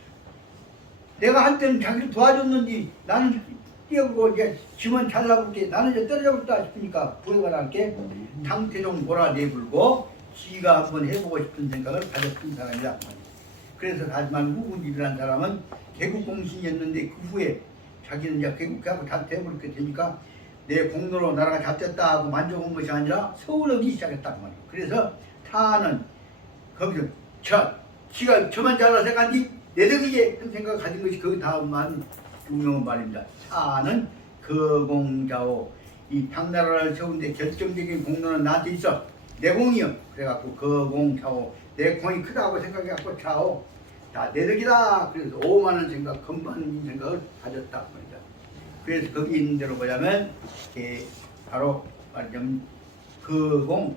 내가 한때는 자기를 도와줬는지 나는 뛰어보고 이제 지만 잘나볼게 나는 이제 떨어져볼까 싶으니까 부여가 나게 장태종 몰아내불고 지가 한번 해보고 싶은 생각을 가졌던 사람이다. 그래서 하지만 후군집이라는 사람은 개국공신이었는데 그 후에 자기는 이제 개국하고 다 돼버리게 되니까 내 공로로 나라가 잡혔다 하고 만족한 것이 아니라 서운하기 시작했단 말이에요. 그래서 타는 거기서 지가 저만 잘나서 간디 내덕이게 한 생각을 가진 것이 그 다음만 중요한 말입니다. 타는 거공자오 이 당나라를 세우는데 결정적인 공로는 나한테 있어. 내 공이요. 그래갖고 거공자오 내 공이 크다고 생각해갖고 차오 다 내덕이다. 그래서 오만한 생각, 건반인 생각을 가졌다 말이죠. 그래서 거기 있는 대로 보자면 바로 말하자면 거공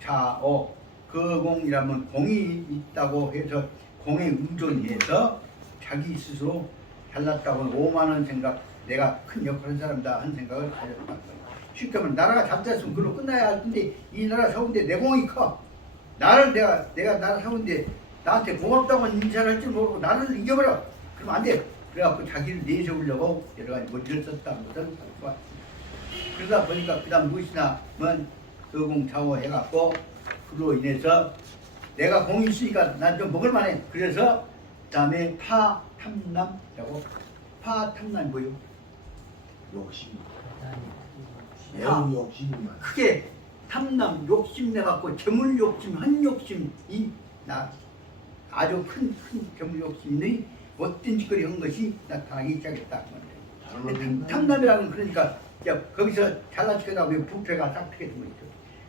차오 거공이라면 공이 있다고 해서 공에 의존해서 자기 스스로 잘났다고 오만한 생각, 내가 큰 역할을 한 사람이다 한 생각을 가졌단 말이에요. 쉽게 말하면 나라가 잡혔으면 그걸로 끝나야 할 텐데 이 나라 세운데 내 공이 커. 나를 내가 나라 세운데 나한테 고맙다고 인사를 할 줄 모르고 나를 이겨버려. 그러면 안 돼. 그래갖고 자기를 내세우려고 여러 가지 머리를 썼다는 것을 알고 왔습니다. 그러다 보니까 그 다음 무엇이냐면 거공차오 해갖고 그로 인해서 내가 공이 있으니까 난 좀 먹을만해. 그래서 그 다음에 파탐남이라고 파탐남이 뭐예요? 욕심. 매우 욕심이만. 크게 탐남 욕심 내갖고 재물 욕심 한 욕심이 나 아주 큰 재물 욕심이 못된 짓거리 한 것이 나타나기 시작했다. 탐남이라는 그러니까 거기서 잘나치게다 왜 부패가 딱 피게 된 거죠.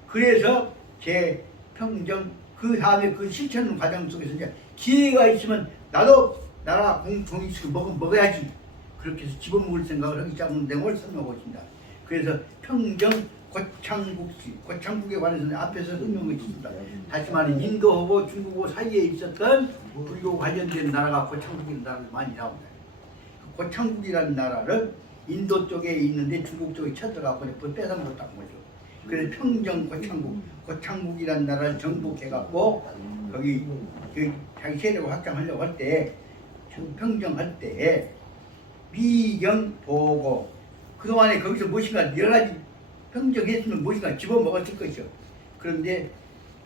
그래서 제 평정 그 다음에 그 실천 과정 속에서 이제 기회가 있으면 나도 나라 공통이 있으면 먹어야지. 그렇게 해서 집어먹을 생각을 하기 시작하는 내용을 설명하고 있습니다. 그래서 평정 고창국시, 고창국에 관해서는 앞에서 설명을 했습니다. 다시 말해 인도하고 중국하고 사이에 있었던 불교 관련된 나라가 고창국이라는 나라를 많이 나옵니다. 고창국이라는 나라를 인도 쪽에 있는데 중국 쪽에 쳐들어가고 뺏어 먹었다는 거죠. 그래서 평정 고창국이라는 나라를 정복해갖고 거기 그 자기 세력을 확장하려고 할 때 평정할 때 미경 보고 그동안에 거기서 무엇인가 여러 가지 평정했으면 무엇인가 집어먹었을 것이요. 그런데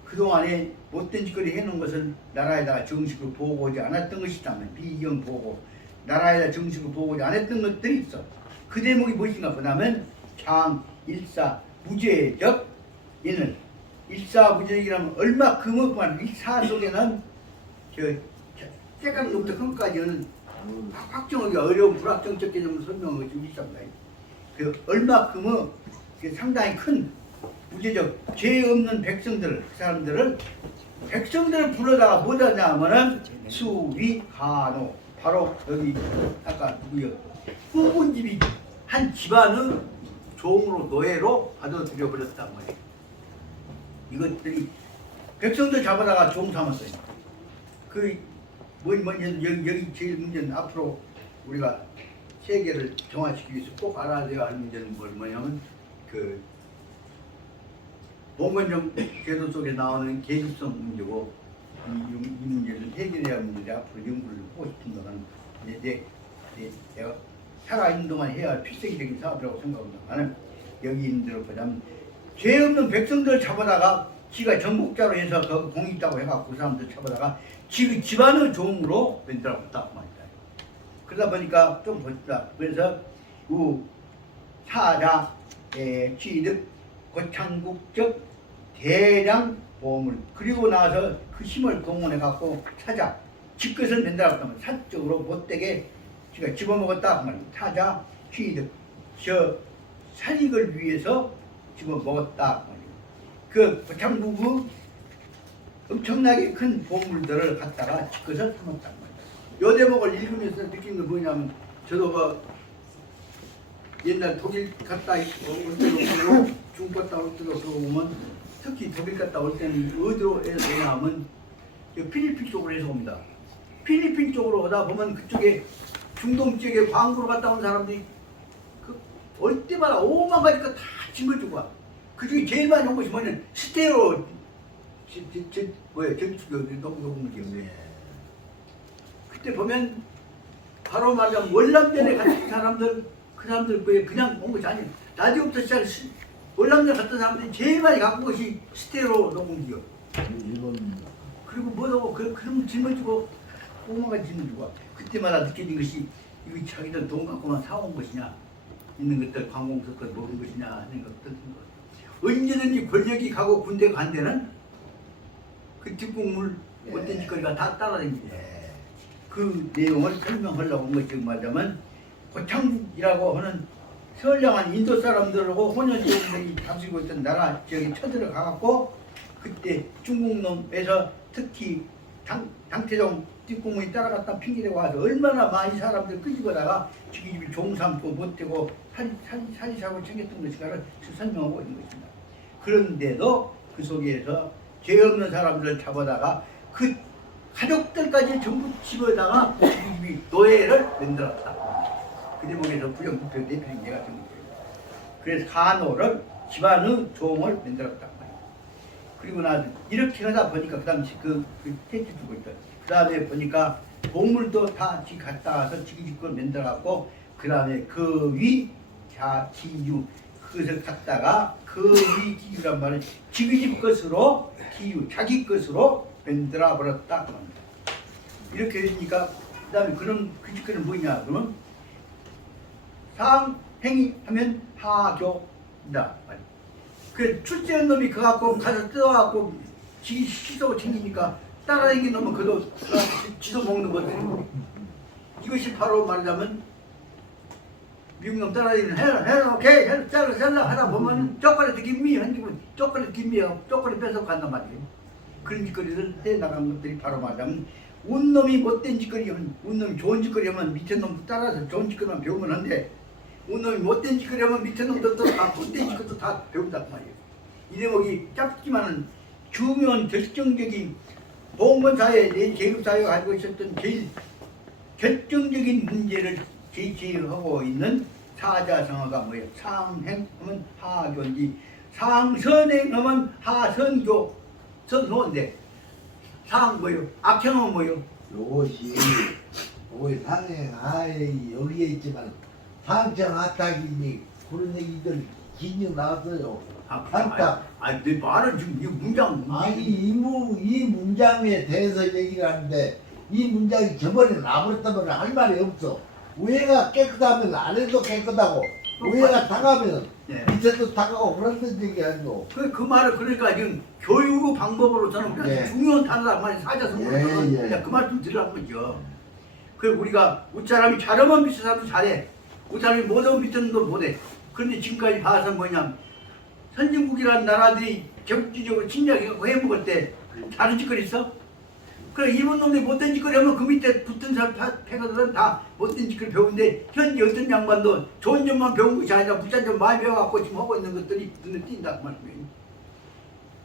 그동안에 못된 짓거리 해놓은 것을 나라에다가 정식으로 보고하지 않았던 것이다면 비경 보고 나라에다 정식으로 보고하지 않았던 것들이 있어. 그 대목이 무엇인가 보다면 장 일사 무죄적 인을 일사무죄이라면 얼마큼은 일사 속에는 째깍부터 큰까지는 확정하기가 어려운 불확정적 개념을 설명한 것이 일사입니다. 그 얼마큼은 상당히 큰 무죄적 죄 없는 백성들 그 사람들을 백성들을 불러다가 뭐하냐 하면은 수위 간호 바로 여기 아까 누구요 후군집이 한 집안을 종으로 노예로 받아들여 버렸단 말이에요. 이것들이 백성들 잡아다가 종 삼았어요. 여기 제일 문제는 앞으로 우리가 세계를 정화시키기 위해서 꼭 알아야 할 문제는 뭐냐면 그 봉건정 제도 속에 나오는 계급성 문제고 이 문제를 해결해야 할 문제인데 앞으로 연구를 하고 싶은 거는 내가 살아있는 동안 해야 할 필수적인 사업이라고 생각합니다. 나는 여기 있는 대로 보자면 죄 없는 백성들을 잡아다가 지가 정복자로 해서 그 공이 있다고 해갖고 그 사람들 잡아다가 지 집안을 종으로 만들어봤다 말이다. 그러다 보니까 좀 봅시다. 그래서 사자 취득 고창국적 대량 보물 그리고 나서 그 힘을 동원해갖고 사자 집것을 만들었다면 사적으로 못되게 지가 집어먹었다 말입니다. 사자 취득 저 사익을 위해서 집어먹었다 말입니다. 그 고창국의 엄청나게 큰 보물들을 갖다가 집것을 삼았단 말이에요. 요 대목을 읽으면서 느낀 건 뭐냐면 저도 그 옛날 독일 갔다 올 때도 보고 중국 갔다 올 때도 보면 특히 독일 갔다 올 때는 어디로 해서 오냐면 필리핀 쪽으로 해서 옵니다. 필리핀 쪽으로 오다 보면 그쪽에 중동 지역에 광구로 갔다 온 사람들이 올 때마다 5만 가지 거 다 짊어지고 와. 그 중에 제일 많이 온 것이 뭐냐면 스테로 너무 기억나네. 그때 보면 바로 말하자면 월남전에 갔던 사람들 그 사람들 그냥 온 것이 아니에요. 라디오부터 시작해서 월남전 갔던 사람들이 제일 많이 갖고 온 것이 스테로 농기요. 그리고 뭐라고 그럼 짊어지고 5만 가지 짊어지고 와. 그때마다 느껴진 것이 이거 자기들 돈 갖고만 사온 것이냐 있는 것들 관공서건 모든 것이냐 하는 것들 언제든지 권력이 가고 군대 간 데는 그 뒷국물 못된 짓거리가 다 따라다닙니다. 그 내용을 설명하려고 온 것이 말하자면 고창국이라고 하는 선량한 인도 사람들하고 혼연지원들이 다스리고 있던 나라 지역에 쳐들어가갖고 그때 중국놈에서 특히 당태종 뒷국문이 따라갔다 핑계대고 와서 얼마나 많이 사람들 끄집어다가 지기집이 종삼고 못되고 살이사고 챙겼던 것인가를 설명하고 있는 것입니다. 그런데도 그 속에서 죄 없는 사람들을 잡아다가 그 가족들까지 전부 집어다가 지기집이 노예를 만들었다. 그 대목에서 부정부패 대표인 예가 된 거예요. 그래서 간호를 집안의 종을 만들었단 말이에요. 그리고 나서 이렇게 하다 보니까 그 당시 그 텐트 두고 있다. 그 다음에 보니까 보물도 다 지 갖다 와서 지기집 걸 만들어갖고 그 다음에 그 위 자기유 그것을 갖다가 그 위 기유란 말은 지기집 것으로 기유 자기 것으로 만들어 버렸다 그 말입니다. 이렇게 되니까 그 다음에 그런 그 짓거리는 뭐냐 그러면 상행위 하면 하교다. 그 출제한 놈이 그거 갖고 가서 뜯어갖고 지 시소 챙기니까 따라다니는 놈은 그도 지도 먹는 거거든요. 이것이 바로 말하자면 미국 놈 따라다니는 해라 오케이 잘라 하다 보면 쪼꼬리 김미 한기고 쪼꼬리 김미하고 쪼꼬리 뺏어 간단 말이에요. 그런 짓거리를 해 나간 것들이 바로 말하자면 운놈이 못된 짓거리 하면 운놈이 좋은 짓거리 하면 밑에 놈 따라서 좋은 짓거리만 배우면 한데 오늘 못된 짓을 하면 밑에 놈들도 다 못된 짓도 다 배운단 말이에요. 이 대목이 짧지만은 중요한 결정적인 봉건사회 내 계급사회가 가지고 있었던 제일 결정적인 문제를 제기하고 있는 사자성어가 뭐예요? 상행하면 하교인지 상선행하면 하선교 선호인데 상 뭐예요? 악행은 뭐예요? 요것이 상행 하에 여기에 있지만 상장 하탁이니 그런 얘기들 긴장 나왔어요. 내 말은 지금 이 문장 아니 이 문장에 대해서 얘기를 하는데 이 문장이 저번에 나버렸다면 할 말이 없어. 위에가 깨끗하면 아래도 깨끗하고 위에가 닦으면 네. 밑에도 닦고 그런 얘기 아니고. 그 말을 그러니까 지금 교육 방법으로서는 우리가 예. 중요한 단어란 말이 사자성어는 예, 예. 그 말 좀 들으라는 거죠. 그 우리가 우사람이 잘하면 밑에 사람도 잘해. 우사람이 못하면 밑에 놈도 못해. 그런데 지금까지 봐서 뭐냐 선진국이라는 나라들이 적극적으로 침략해갖고 해먹을 때 다른 짓거리 있어? 그래 일본 놈들이 못된 짓거리 하면 그 밑에 붙은 사람 패거들은 다 못된 짓거리 배우는데 현재 어떤 양반도 좋은 점만 배운 것이 아니라 부산 점 많이 배워갖고 지금 하고 있는 것들이 눈에 띈다 그 말이에요.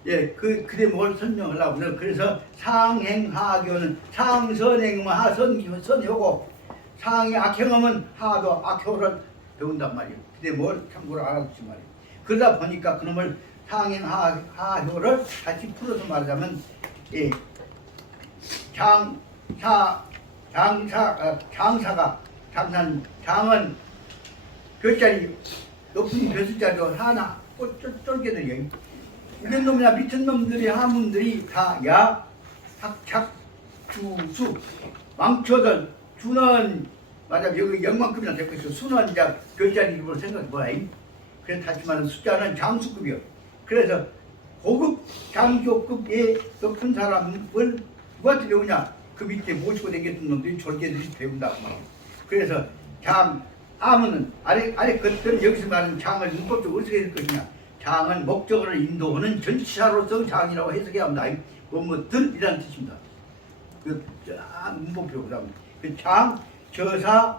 예, 그래 뭘 설명하려고 그래요. 그래서 상행하교는 상선행하면 하선하고 상이 악행하면 하도 악효를 배운단 말이에요. 근데 뭘 참고로 알아두지 말이에요. 그러다 보니까 그놈을 상행하효를 같이 풀어서 말하자면 예, 장은 벼자리 높은 벼슬자리로 하나 쫄게들이요. 위에 놈이나 밑에 놈들이 하문들이 다 야, 학착, 주수, 왕초들, 주는 맞아 여기 영만급이나 될 것이고 수는 이제 별자리 입으로 생각해봐야 그래 다시마는 숫자는 장수급이요. 그래서 고급 장교급의 높은 사람을 누구한테 배우냐? 그 밑에 모시고 다녔던 놈들이 졸개들이 배운다고 말이에요. 그래서 암은 아래 것들은 여기서 말하는 장을 문법적으로 어떻게 할 것이냐? 장은 목적어를 인도하는 전치사로서 장이라고 해석해야 합니다. 뭐들이라는 뜻입니다. 그 문법적으로 그 장, 저사,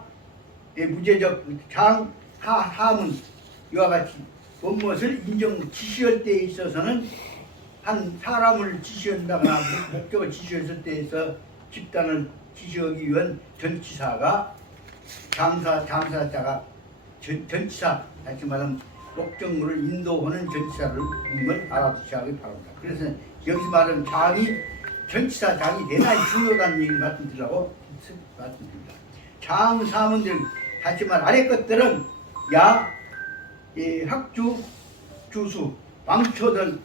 무제적 장, 하문 이와 같이 무엇을 인정 지시할 때에 있어서는 한 사람을 지시한다거나 목적을 지시했을 때에서 집단을 지시하기 위한 전치사가 장사자가 전치사 다시 말하면 목적물을 인도하는 전치사를 을 알아두셔야 하기 바랍니다. 그래서 여기서 말하는 장이 전치사 장이 대단히 중요하다는 얘기를 말씀드리라고 말씀드립니다. 장 사문들 다시 말 아래 것들은 야, 학주, 주수, 왕초들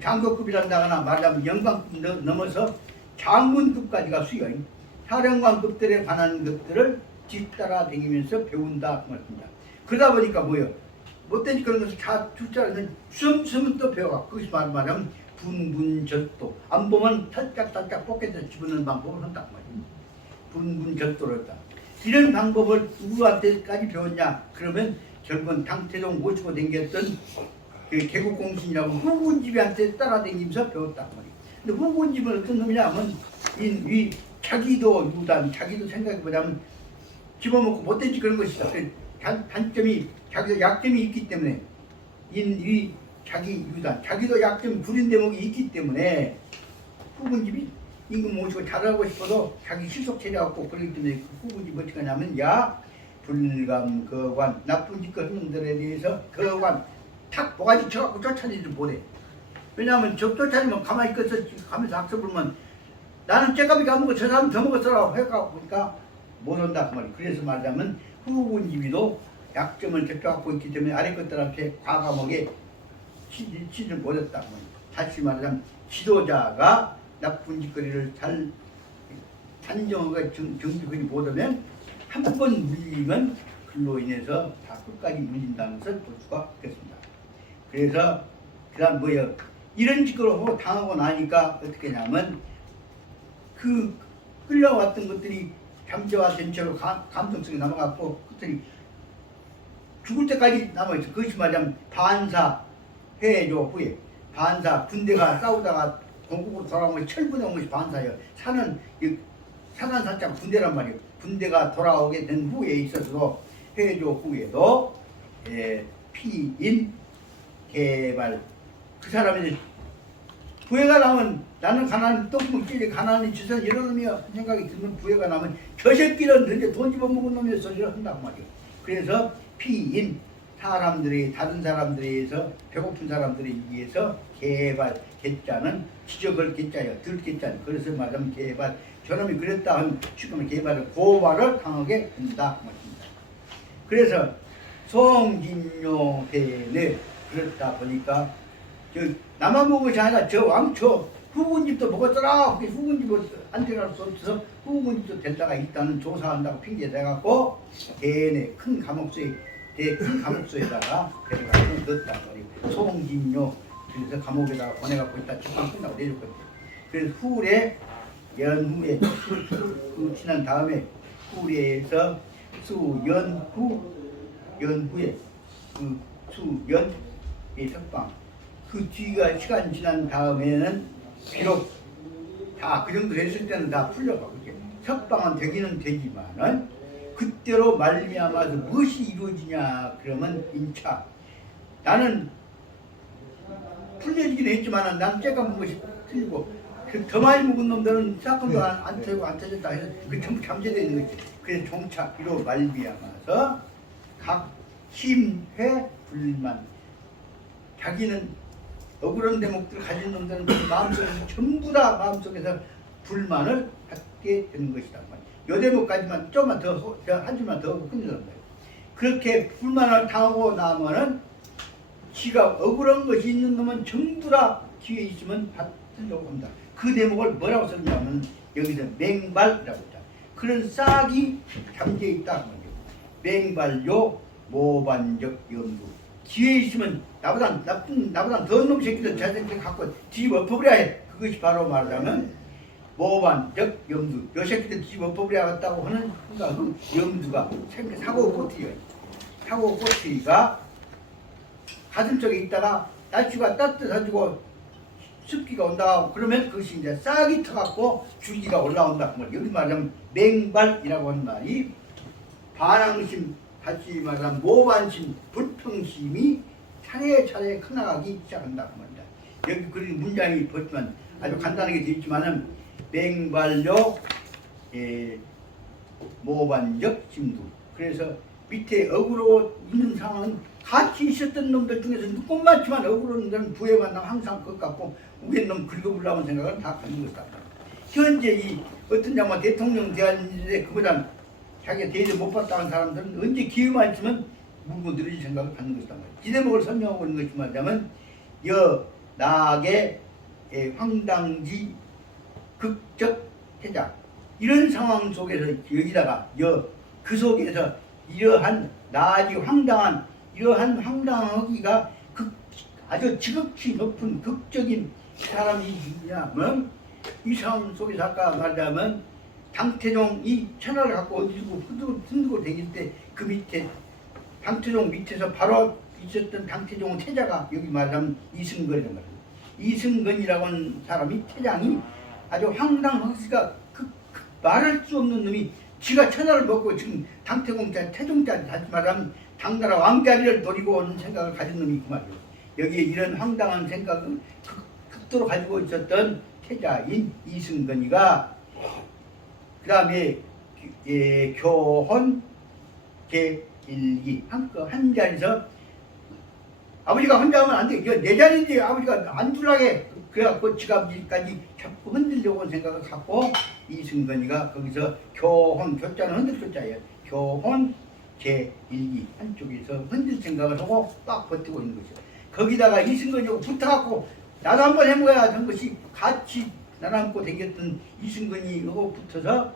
장교급이란다거나 말하자면 영광급 넘어서 장군급까지가 수요인 사령관급들에 관한 것들을 뒤따라 다니면서 배운다 그 말입니다. 그러다 보니까 뭐예요? 못된 그런 것을 다 주자는 수염수염은 또 배워가 거기서 말하면 분분절도 안 보면 살짝 포켓에 집어넣는 방법을 한단 말이에요. 분분절도를 했다. 이런 방법을 누구한테까지 배웠냐? 그러면 결국은 당태종 모시고 다녔던 그 개국공신이라고 후군집한테 따라다니면서 배웠단 말이에요. 근데 후군집은 어떤 놈이냐 하면 이 자기도 유단, 자기도 생각해보자면 집어먹고 못된 짓 그런 것이다. 단점이 자기도 약점이 있기 때문에 이 자기 유단, 자기도 약점 부린 대목이 있기 때문에 후군집이 임금 모시고 잘하고 싶어도 자기 실속 차려갖고 그러기 때문에 그 후군집이 어떻게 하냐면 야, 불감, 거관, 나쁜 짓 그런 놈들에 대해서 거관 탁 모가지 쳐갖고 쫓아내지도 못해. 왜냐하면 쫓아내면 가만히 있어서 가면서 학습 불면 나는 째값이 가먹고 저 사람 더 먹었어라고 해갖고 보니까 못 온다 그 말이에요. 그래서 말하자면 후군집이도 약점을 겹쳐갖고 있기 때문에 아래 것들한테 과감하게 치질 못했다 그 말이에요. 다시 말하자면 지도자가 나쁜 짓거리를 잘 단정하게 정직하지 못하면 한 번 물리면 그로 인해서 다 끝까지 물린다는 것을 볼 수가 있겠습니다. 그래서 그다음 뭐예요? 이런 짓거리를 당하고 나니까 어떻게 하냐면 그 끌려왔던 것들이 잠재와 전체로 감정성이 남아갖고 그것들이 죽을 때까지 남아있어. 그것이 말하자면 반사 해조 후에 반사 군대가 싸우다가 공국으로 돌아오면 철분해 온 것이 반사예요. 사는 산안사장 군대란 말이에요. 군대가 돌아오게 된 후에 있어서도 해조 후에도 피인 개발 그 사람이 부해가 나면 나는 가난한 똥먹지 가난한 짓을 이런 놈이 생각이 들면 부해가 나면 저 새끼는 이제 돈 집어먹은 놈의 소리를 한다고 말이에요. 그래서 피인 사람들이 다른 사람들에 의해서 배고픈 사람들에 의해서 개발 개자는 지적을 개자예요. 들 개자. 그래서 말하면 개발 저놈이 그랬다 하면 지금 개발을 고발을 당하게 된다 말입니다. 그래서 송진요 대내 그렇다 보니까 저 나만 먹은 것이 아니라 저 왕초 후군집도 먹었더라. 후군집을 안 들어갈 수 없어서 후군집도 될 때가 있다는 조사한다고 핑계 대갖고 대내 큰 감옥소에 큰 감옥소에다가 데려가서 넣었다 말이에요. 송진요 그래서 감옥에다가 보내갖고 있다 재판 끝나고 내줬거든요. 그래서 후에 연후에 그 지난 다음에 후에서 연후에 그 수연의 석방 그 뒤가 시간 지난 다음에는 비록 다 그 정도 됐을 때는 다 풀려가고 이제 석방은 되기는 되지만은 그때로 말미암아서 무엇이 이루어지냐 그러면 인차 나는 풀려지긴 했지만은 난 째가 먹은 것이 틀리고 그 더 많이 먹은 놈들은 사건도 안 터지고 안 터졌다 해서 그 전부 잠재되어 있는 거지. 그래서 종차 이로 말미암아서 각 심회 불만 자기는 억울한 대목들 가진 놈들은 그 마음속에서 전부 다 마음속에서 불만을 갖게 되는 것이다. 요 대목까지만 좀만 더 한 줄만 더 하고 끝내는 거예요. 그렇게 불만을 당하고 나면은 지가 억울한 것이 있는 놈은 전부 다 기회 있으면 받으려고 합니다. 그 대목을 뭐라고 썼냐면 여기서 맹발이라고 했다. 그런 싹이 잠재 있다. 맹발요 모반적 염두. 기회 있으면 나보다 더한 놈 새끼들 자생들 갖고 뒤 엎어버려야 해. 그것이 바로 말하자면 모반적 염두. 요 새끼들 뒤 엎어버려야겠다고 하는 그 염두가 사고 꼬투리예요. 사고 꼬투리가 가슴 속에 있다가 날씨가 따뜻해지고 습기가 온다. 그러면 그것이 이제 싹이 터갖고 줄기가 올라온다. 여기 말하자면 맹발이라고 하는 말이 반항심, 다시 말하면 모반심, 불평심이 차례차례 커나가기 시작한다. 여기 그린 문장이 보지만 아주 간단하게 되어 있지만은 맹발요 모반적 심두. 그래서 밑에 억울로 있는 상황은 같이 있었던 놈들 중에서 누군만치만 억울한 놈들은 부해만 나면 항상 그것 같고 위에 놈 긁어보려는 생각을 다 가진 것 같다. 현재 이 어떤 장관 대통령 대한인데 그보다 자기가 대접 못 받다는 사람들은 언제 기회만 있으면 물고 늘어질 생각을 갖는 것이다. 이 대목을 설명하고 있는 것이 말하자면 나게 황당지 극적 태자 이런 상황 속에서 여기다가 그 속에서 이러한 나아지 황당한 이러한 황당하기가 아주 지극히 높은 극적인 사람이 누구냐면 이 상황 속에서 아까 말하자면 당태종이 천하를 갖고 어디고 흔들고 다닐 때 그 밑에 당태종 밑에서 바로 있었던 당태종은 태자가 여기 말하자면 이승건이란 말이에요. 이승건이라고 하는 사람이 태장이 아주 황당하기가 말할 수 없는 놈이 지가 천하를 먹고 지금 당태공자 태종자 다시 말하면 당나라 왕자리를 노리고 오는 생각을 가진 놈이 있고 말이에요. 여기에 이런 황당한 생각을 극도로 가지고 있었던 태자인 이승건이가 그 다음에 교혼 제1기 한 자리에서 아버지가 혼자 하면 안 돼. 이거 내 자리인데 아버지가 안 둘라게 그래갖고 지갑까지 자꾸 흔들려고 온 생각을 갖고 이승건이가 거기서 교자는 흔들 교자예요. 교혼 제1기 한쪽에서 흔들 생각을 하고 딱 버티고 있는 거죠. 거기다가 이승건이하고 붙어갖고 나도 한번 해먹어야 한 것이 같이 나눠먹고 다녔던 이승건이하고 붙어서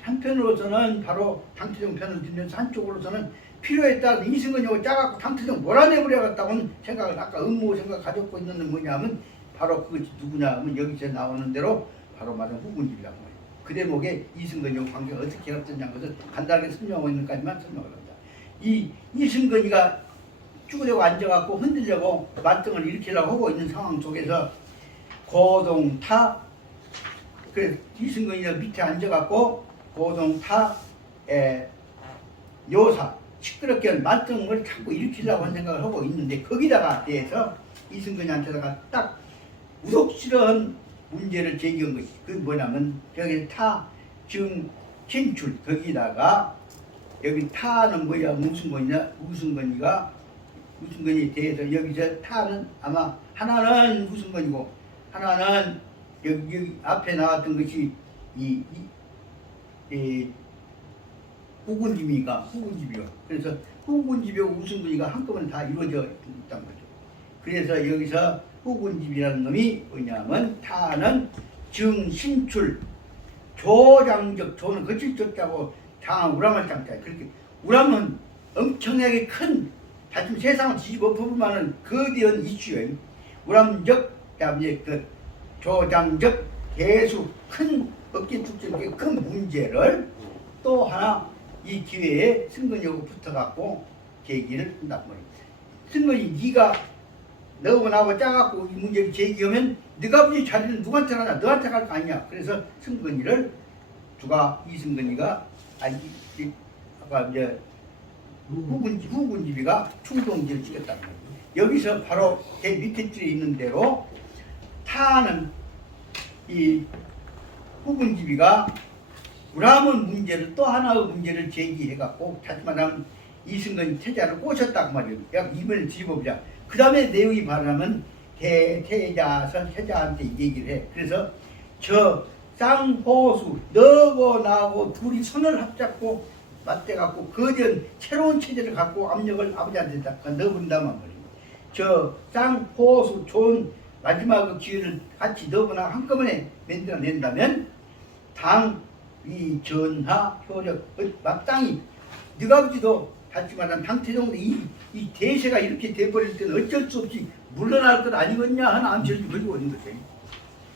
한편으로서는 바로 당태종 편을 들면서 한쪽으로서는 필요에 따라서 이승건이하고 짜갖고 당태종 몰아내버려야겠다고는 생각을 아까 음모 생각 가졌고 있는 건 뭐냐면 바로 그것이 누구냐 하면 여기서 나오는 대로 바로 말하는 후군집이라고 말이에요. 그 대목에 이승건이하고 관계가 어떻게 없었냐는 것을 간단하게 설명하고 있는 것까지만 설명을 합니다. 이 이승건이가 쭈그려고 앉아갖고 흔들려고 만등을 일으키려고 하고 있는 상황 속에서 고동타 그래서 이승근이 밑에 앉아갖고 고동타 요사 시끄럽게 만등을 자꾸 일으키려고 하는 생각을 하고 있는데 거기다가 대해서 이승근이한테다가 딱 우독스러운 문제를 제기한 것이 그 뭐냐면 저기 타 지금 진출 거기다가 여기 타는 뭐야 무슨 건이냐 무슨 건이에 대해서 여기서 타는 아마 하나는 무슨 건이고 하나는 여기 앞에 나왔던 것이 이 후군집이요. 그래서 후군집이고 우승근이가 한꺼번에 다 이루어져 있단 말이죠. 그래서 여기서 후군집이라는 놈이 뭐냐면 타는 증신출 조장적 조는 거칠 줬다고 장한 우람을 장자 그렇게 우람은 엄청나게 큰 하여튼 세상을 뒤집어 엎으면은 거대한 이슈예요. 우람적 그다음에 그 조장적 대수 큰 어깨 축적의 큰 문제를 또 하나 이 기회에 승근이하고 붙어갖고 제기를 한단 말이에요. 승근이 네가 너하고 나하고 짜갖고 이 문제를 제기하면 네가 이 자리는 누구한테 가냐 너한테 갈 거 아니냐. 그래서 승근이를 이승근이가 아까 이제 후군집이가 충동지를 찍었다는 거예요. 여기서 바로 제 밑에 줄에 있는 대로 타는 이 후군집이가 우람은 문제를 또 하나의 문제를 제기해갖고 다시 말하면 이승근 태자를 꼬셨다고 말이에요. 약 이번에 뒤집어보자. 그 다음에 내용이 말하면 태자선 태자한테 얘기를 해. 그래서 저 쌍호수 너고 나하고 둘이 손을 합잡고 맞대갖고 거대한 새로운 체제를 갖고 압력을 아버지한테 넣어본다만 말이에요. 저 쌍호수 좋은 마지막 기회를 같이 넣거나 한꺼번에 만들어낸다면 당위 전하 효력 마땅히 네가 아버지도 다시 말하면 당태종도 이 대세가 이렇게 돼버릴 때는 어쩔 수 없이 물러날 것 아니겠냐 하는 암시를 걸고 있는 거죠.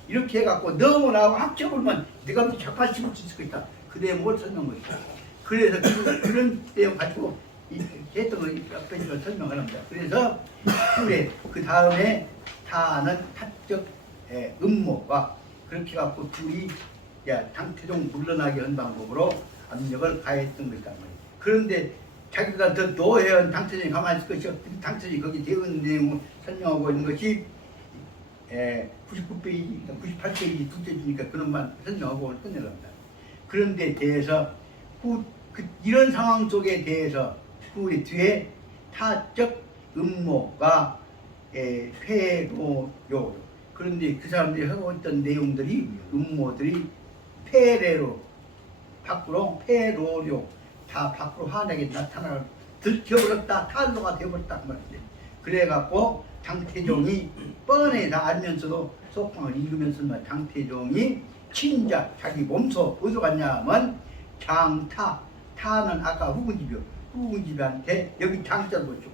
이렇게 해갖고 너무 나하고 합쳐보면 네가 아버지 좌파 심을 수 있을 것이다. 그 내용을 설명한 것이다. 그래서 그런 내용 가지고 했던 걸 앞에 설명을 합니다. 그래서 그 다음에 타는 타적 음모가 그렇게 갖고 둘이 당태종 물러나게 한 방법으로 압력을 가했던 것이다. 그런데 자기가 더 노회원 당태종이 가만히 있을 것이 없기 당태종이 거기 대응 내용을 설명하고 있는 것이 99페이지, 98페이지 둘째 주니까 그런만 설명하고 끝내랍니다. 그런데 대해서 이런 상황 속에 대해서 후에 뒤에 타적 음모가 폐로요. 그런데 그 사람들이 하고 있던 내용들이 음모들이 폐례로 밖으로 폐로요 다 밖으로 환하게 나타나고 들켜버렸다 탄로가 되어버렸다 그 말인데 그래갖고 당태종이 뻔히 다 알면서도 속방을 읽으면서 당태종이 친자 자기 몸소 어디로 갔냐면 타는 아까 후군집한테 여기 장자를 보죠.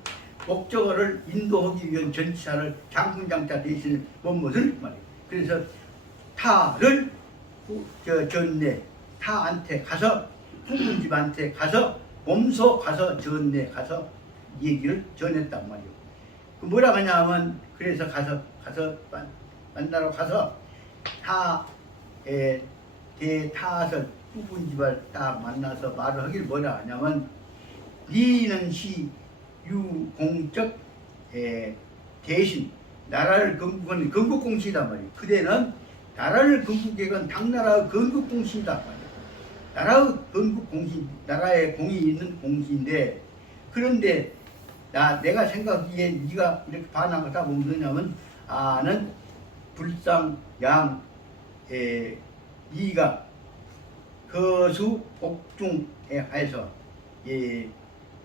목적어를 인도하기 위한 전치사를 장군장자 대신 몸못을 말이에요. 그래서 타를 전내 타한테 가서 후군집한테 가서 몸소 가서 전내 가서 얘기를 전했단 말이에요. 그 뭐라 하냐면 그래서 가서 만나러 가서 대타설 후군집을 딱 만나서 말을 하길 뭐라 하냐면 니는 시 유공적 대신 나라를 건국하는 건국공신이란 말이에요. 그대는 나라를 건국하건 당나라의 건국공신이란 말이에요. 나라의 건국공신, 나라의 공이 있는 공신인데 그런데 내가 생각하기에 네가 이렇게 반항을 다 보면 뭐냐면 아는 불상양 네가 거수 옥중에 하여서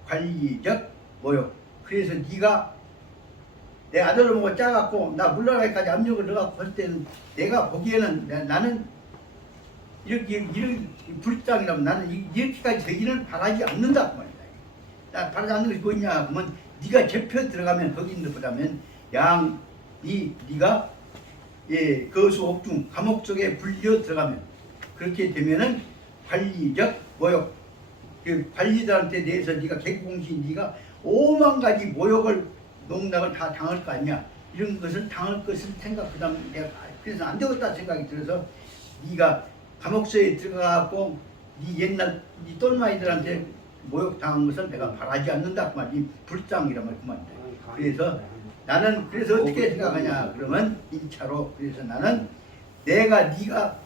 관리적 모욕. 그래서 네가 내 아들을 보고 짜갖고 나 물러나기까지 압력을 넣어갖고 할 때는 내가 보기에는 나는 이런 불쌍이라면 나는 이렇게까지 되기는 바라지 않는다 그 말이다. 나 바라지 않는 것이 뭐냐 그러면 네가 접혀 들어가면 거기 있는 것보다면 네가 거수 옥중 감옥 속에 불려 들어가면 그렇게 되면은 관리적 모욕. 그 관리들한테 대해서 네가 개공신 네가 5만 가지 모욕을 농락을 다 당할 거 아니야. 이런 것을 당할 것을 생각 그다음 내가 그래서 안 되겠다 생각이 들어서 네가 감옥서에 들어가고 네 옛날 네 똘마이들한테 모욕당한 것을 내가 바라지 않는다 그 말이 불쌍이란 말 그만. 그래서 나는 그래서 어떻게 생각하냐 그러면 1차로 그래서 나는 내가 네가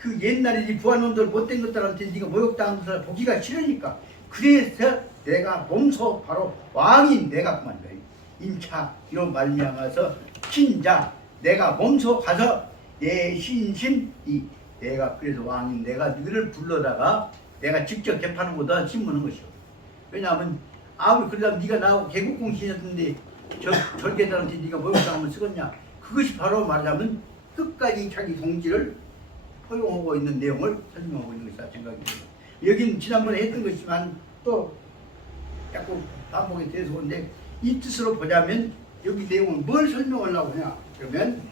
그 옛날에 네 부하놈들 못된 것들한테 네가 모욕당한 것을 보기가 싫으니까 그래서 내가 몸소 바로 왕인 내가 그만 거예요. 임차 이런 말미암아서 신자 내가 몸소 가서 내 신심 이 내가 그래서 왕인 내가 너를 불러다가 내가 직접 재판을 보다 신문한 것이오. 왜냐하면 아무리 그러다 네가 나하고 개국공신이었는데 절개들한테 네가 모욕당하면 쓰겠냐. 그것이 바로 말하자면 끝까지 자기 동지를 허용하고 있는 내용을 설명하고 있는 것이다 생각이 듭니다. 여기는 지난번에 했던 것이지만 또 자꾸 반복이 돼서 그런데 이 뜻으로 보자면 여기 내용은 뭘 설명하려고 하냐 그러면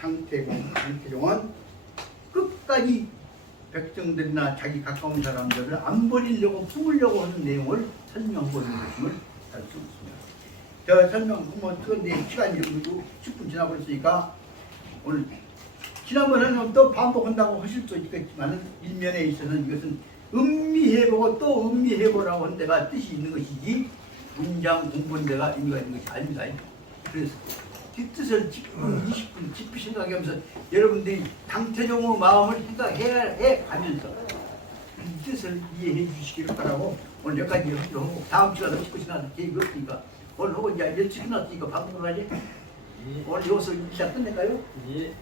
상태종은 끝까지 백성들이나 자기 가까운 사람들을 안 버리려고 품으려고 하는 내용을 설명하고 있는 것임을 알 수 있습니다. 제가 설명하면 그런데 시간이 10분 지나버렸으니까 오늘 지난번에는 또 반복한다고 하실 수 있겠지만 일면에 있어서는 이것은 음미해보고 또 음미해보라고 한 데가 뜻이 있는 것이지 문장 공부한 데가 의미가 있는 것이 아닙니다. 그래서 뒷뜻을 10분, 20분 깊이 생각하면서 여러분들이 당태종의 마음을 생각해 가면서 이 뜻을 이해해 주시기를 바라고 오늘 여기까지 하고 다음 주가 19시 지나서 계획이 없으니까 오늘 하고 이제 10시 끝났으니까 방송을 하지? 오늘 여기서 시작 끝낼까요? 예.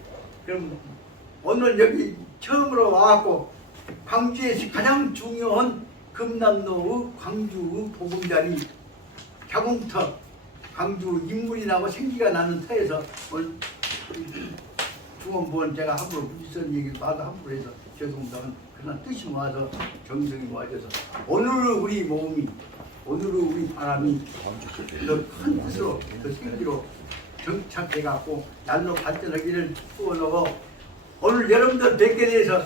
그럼 오늘 여기 처음으로 와갖고 광주에서 가장 중요한 금남로의 광주의 보금자리 자궁터 광주 인물이 나고 생기가 나는 터에서 오늘 중원부원 제가 함부로 무지선 얘기를 봐도 함부로 해서 죄송합니다만 그러나 뜻이 모아서 정성이 모아져서 오늘의 우리 몸이 오늘의 우리 바람이 더 큰 뜻으로 더 생기로 정착해갖고 날로 발전하기를 축원하고 오늘 여러분들 뵙게 돼서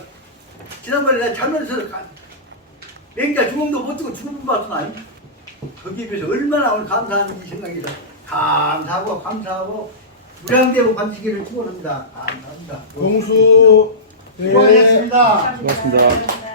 지난번에 내가 자면서 맹자 죽음도 못 듣고 죽음 봤던 아니? 거기에 비해서 얼마나 오늘 감사하는지 생각해서 감사하고 무량대고 감시기를 축원합니다. 감사합니다. 공수 수고하셨습니다. 고맙습니다.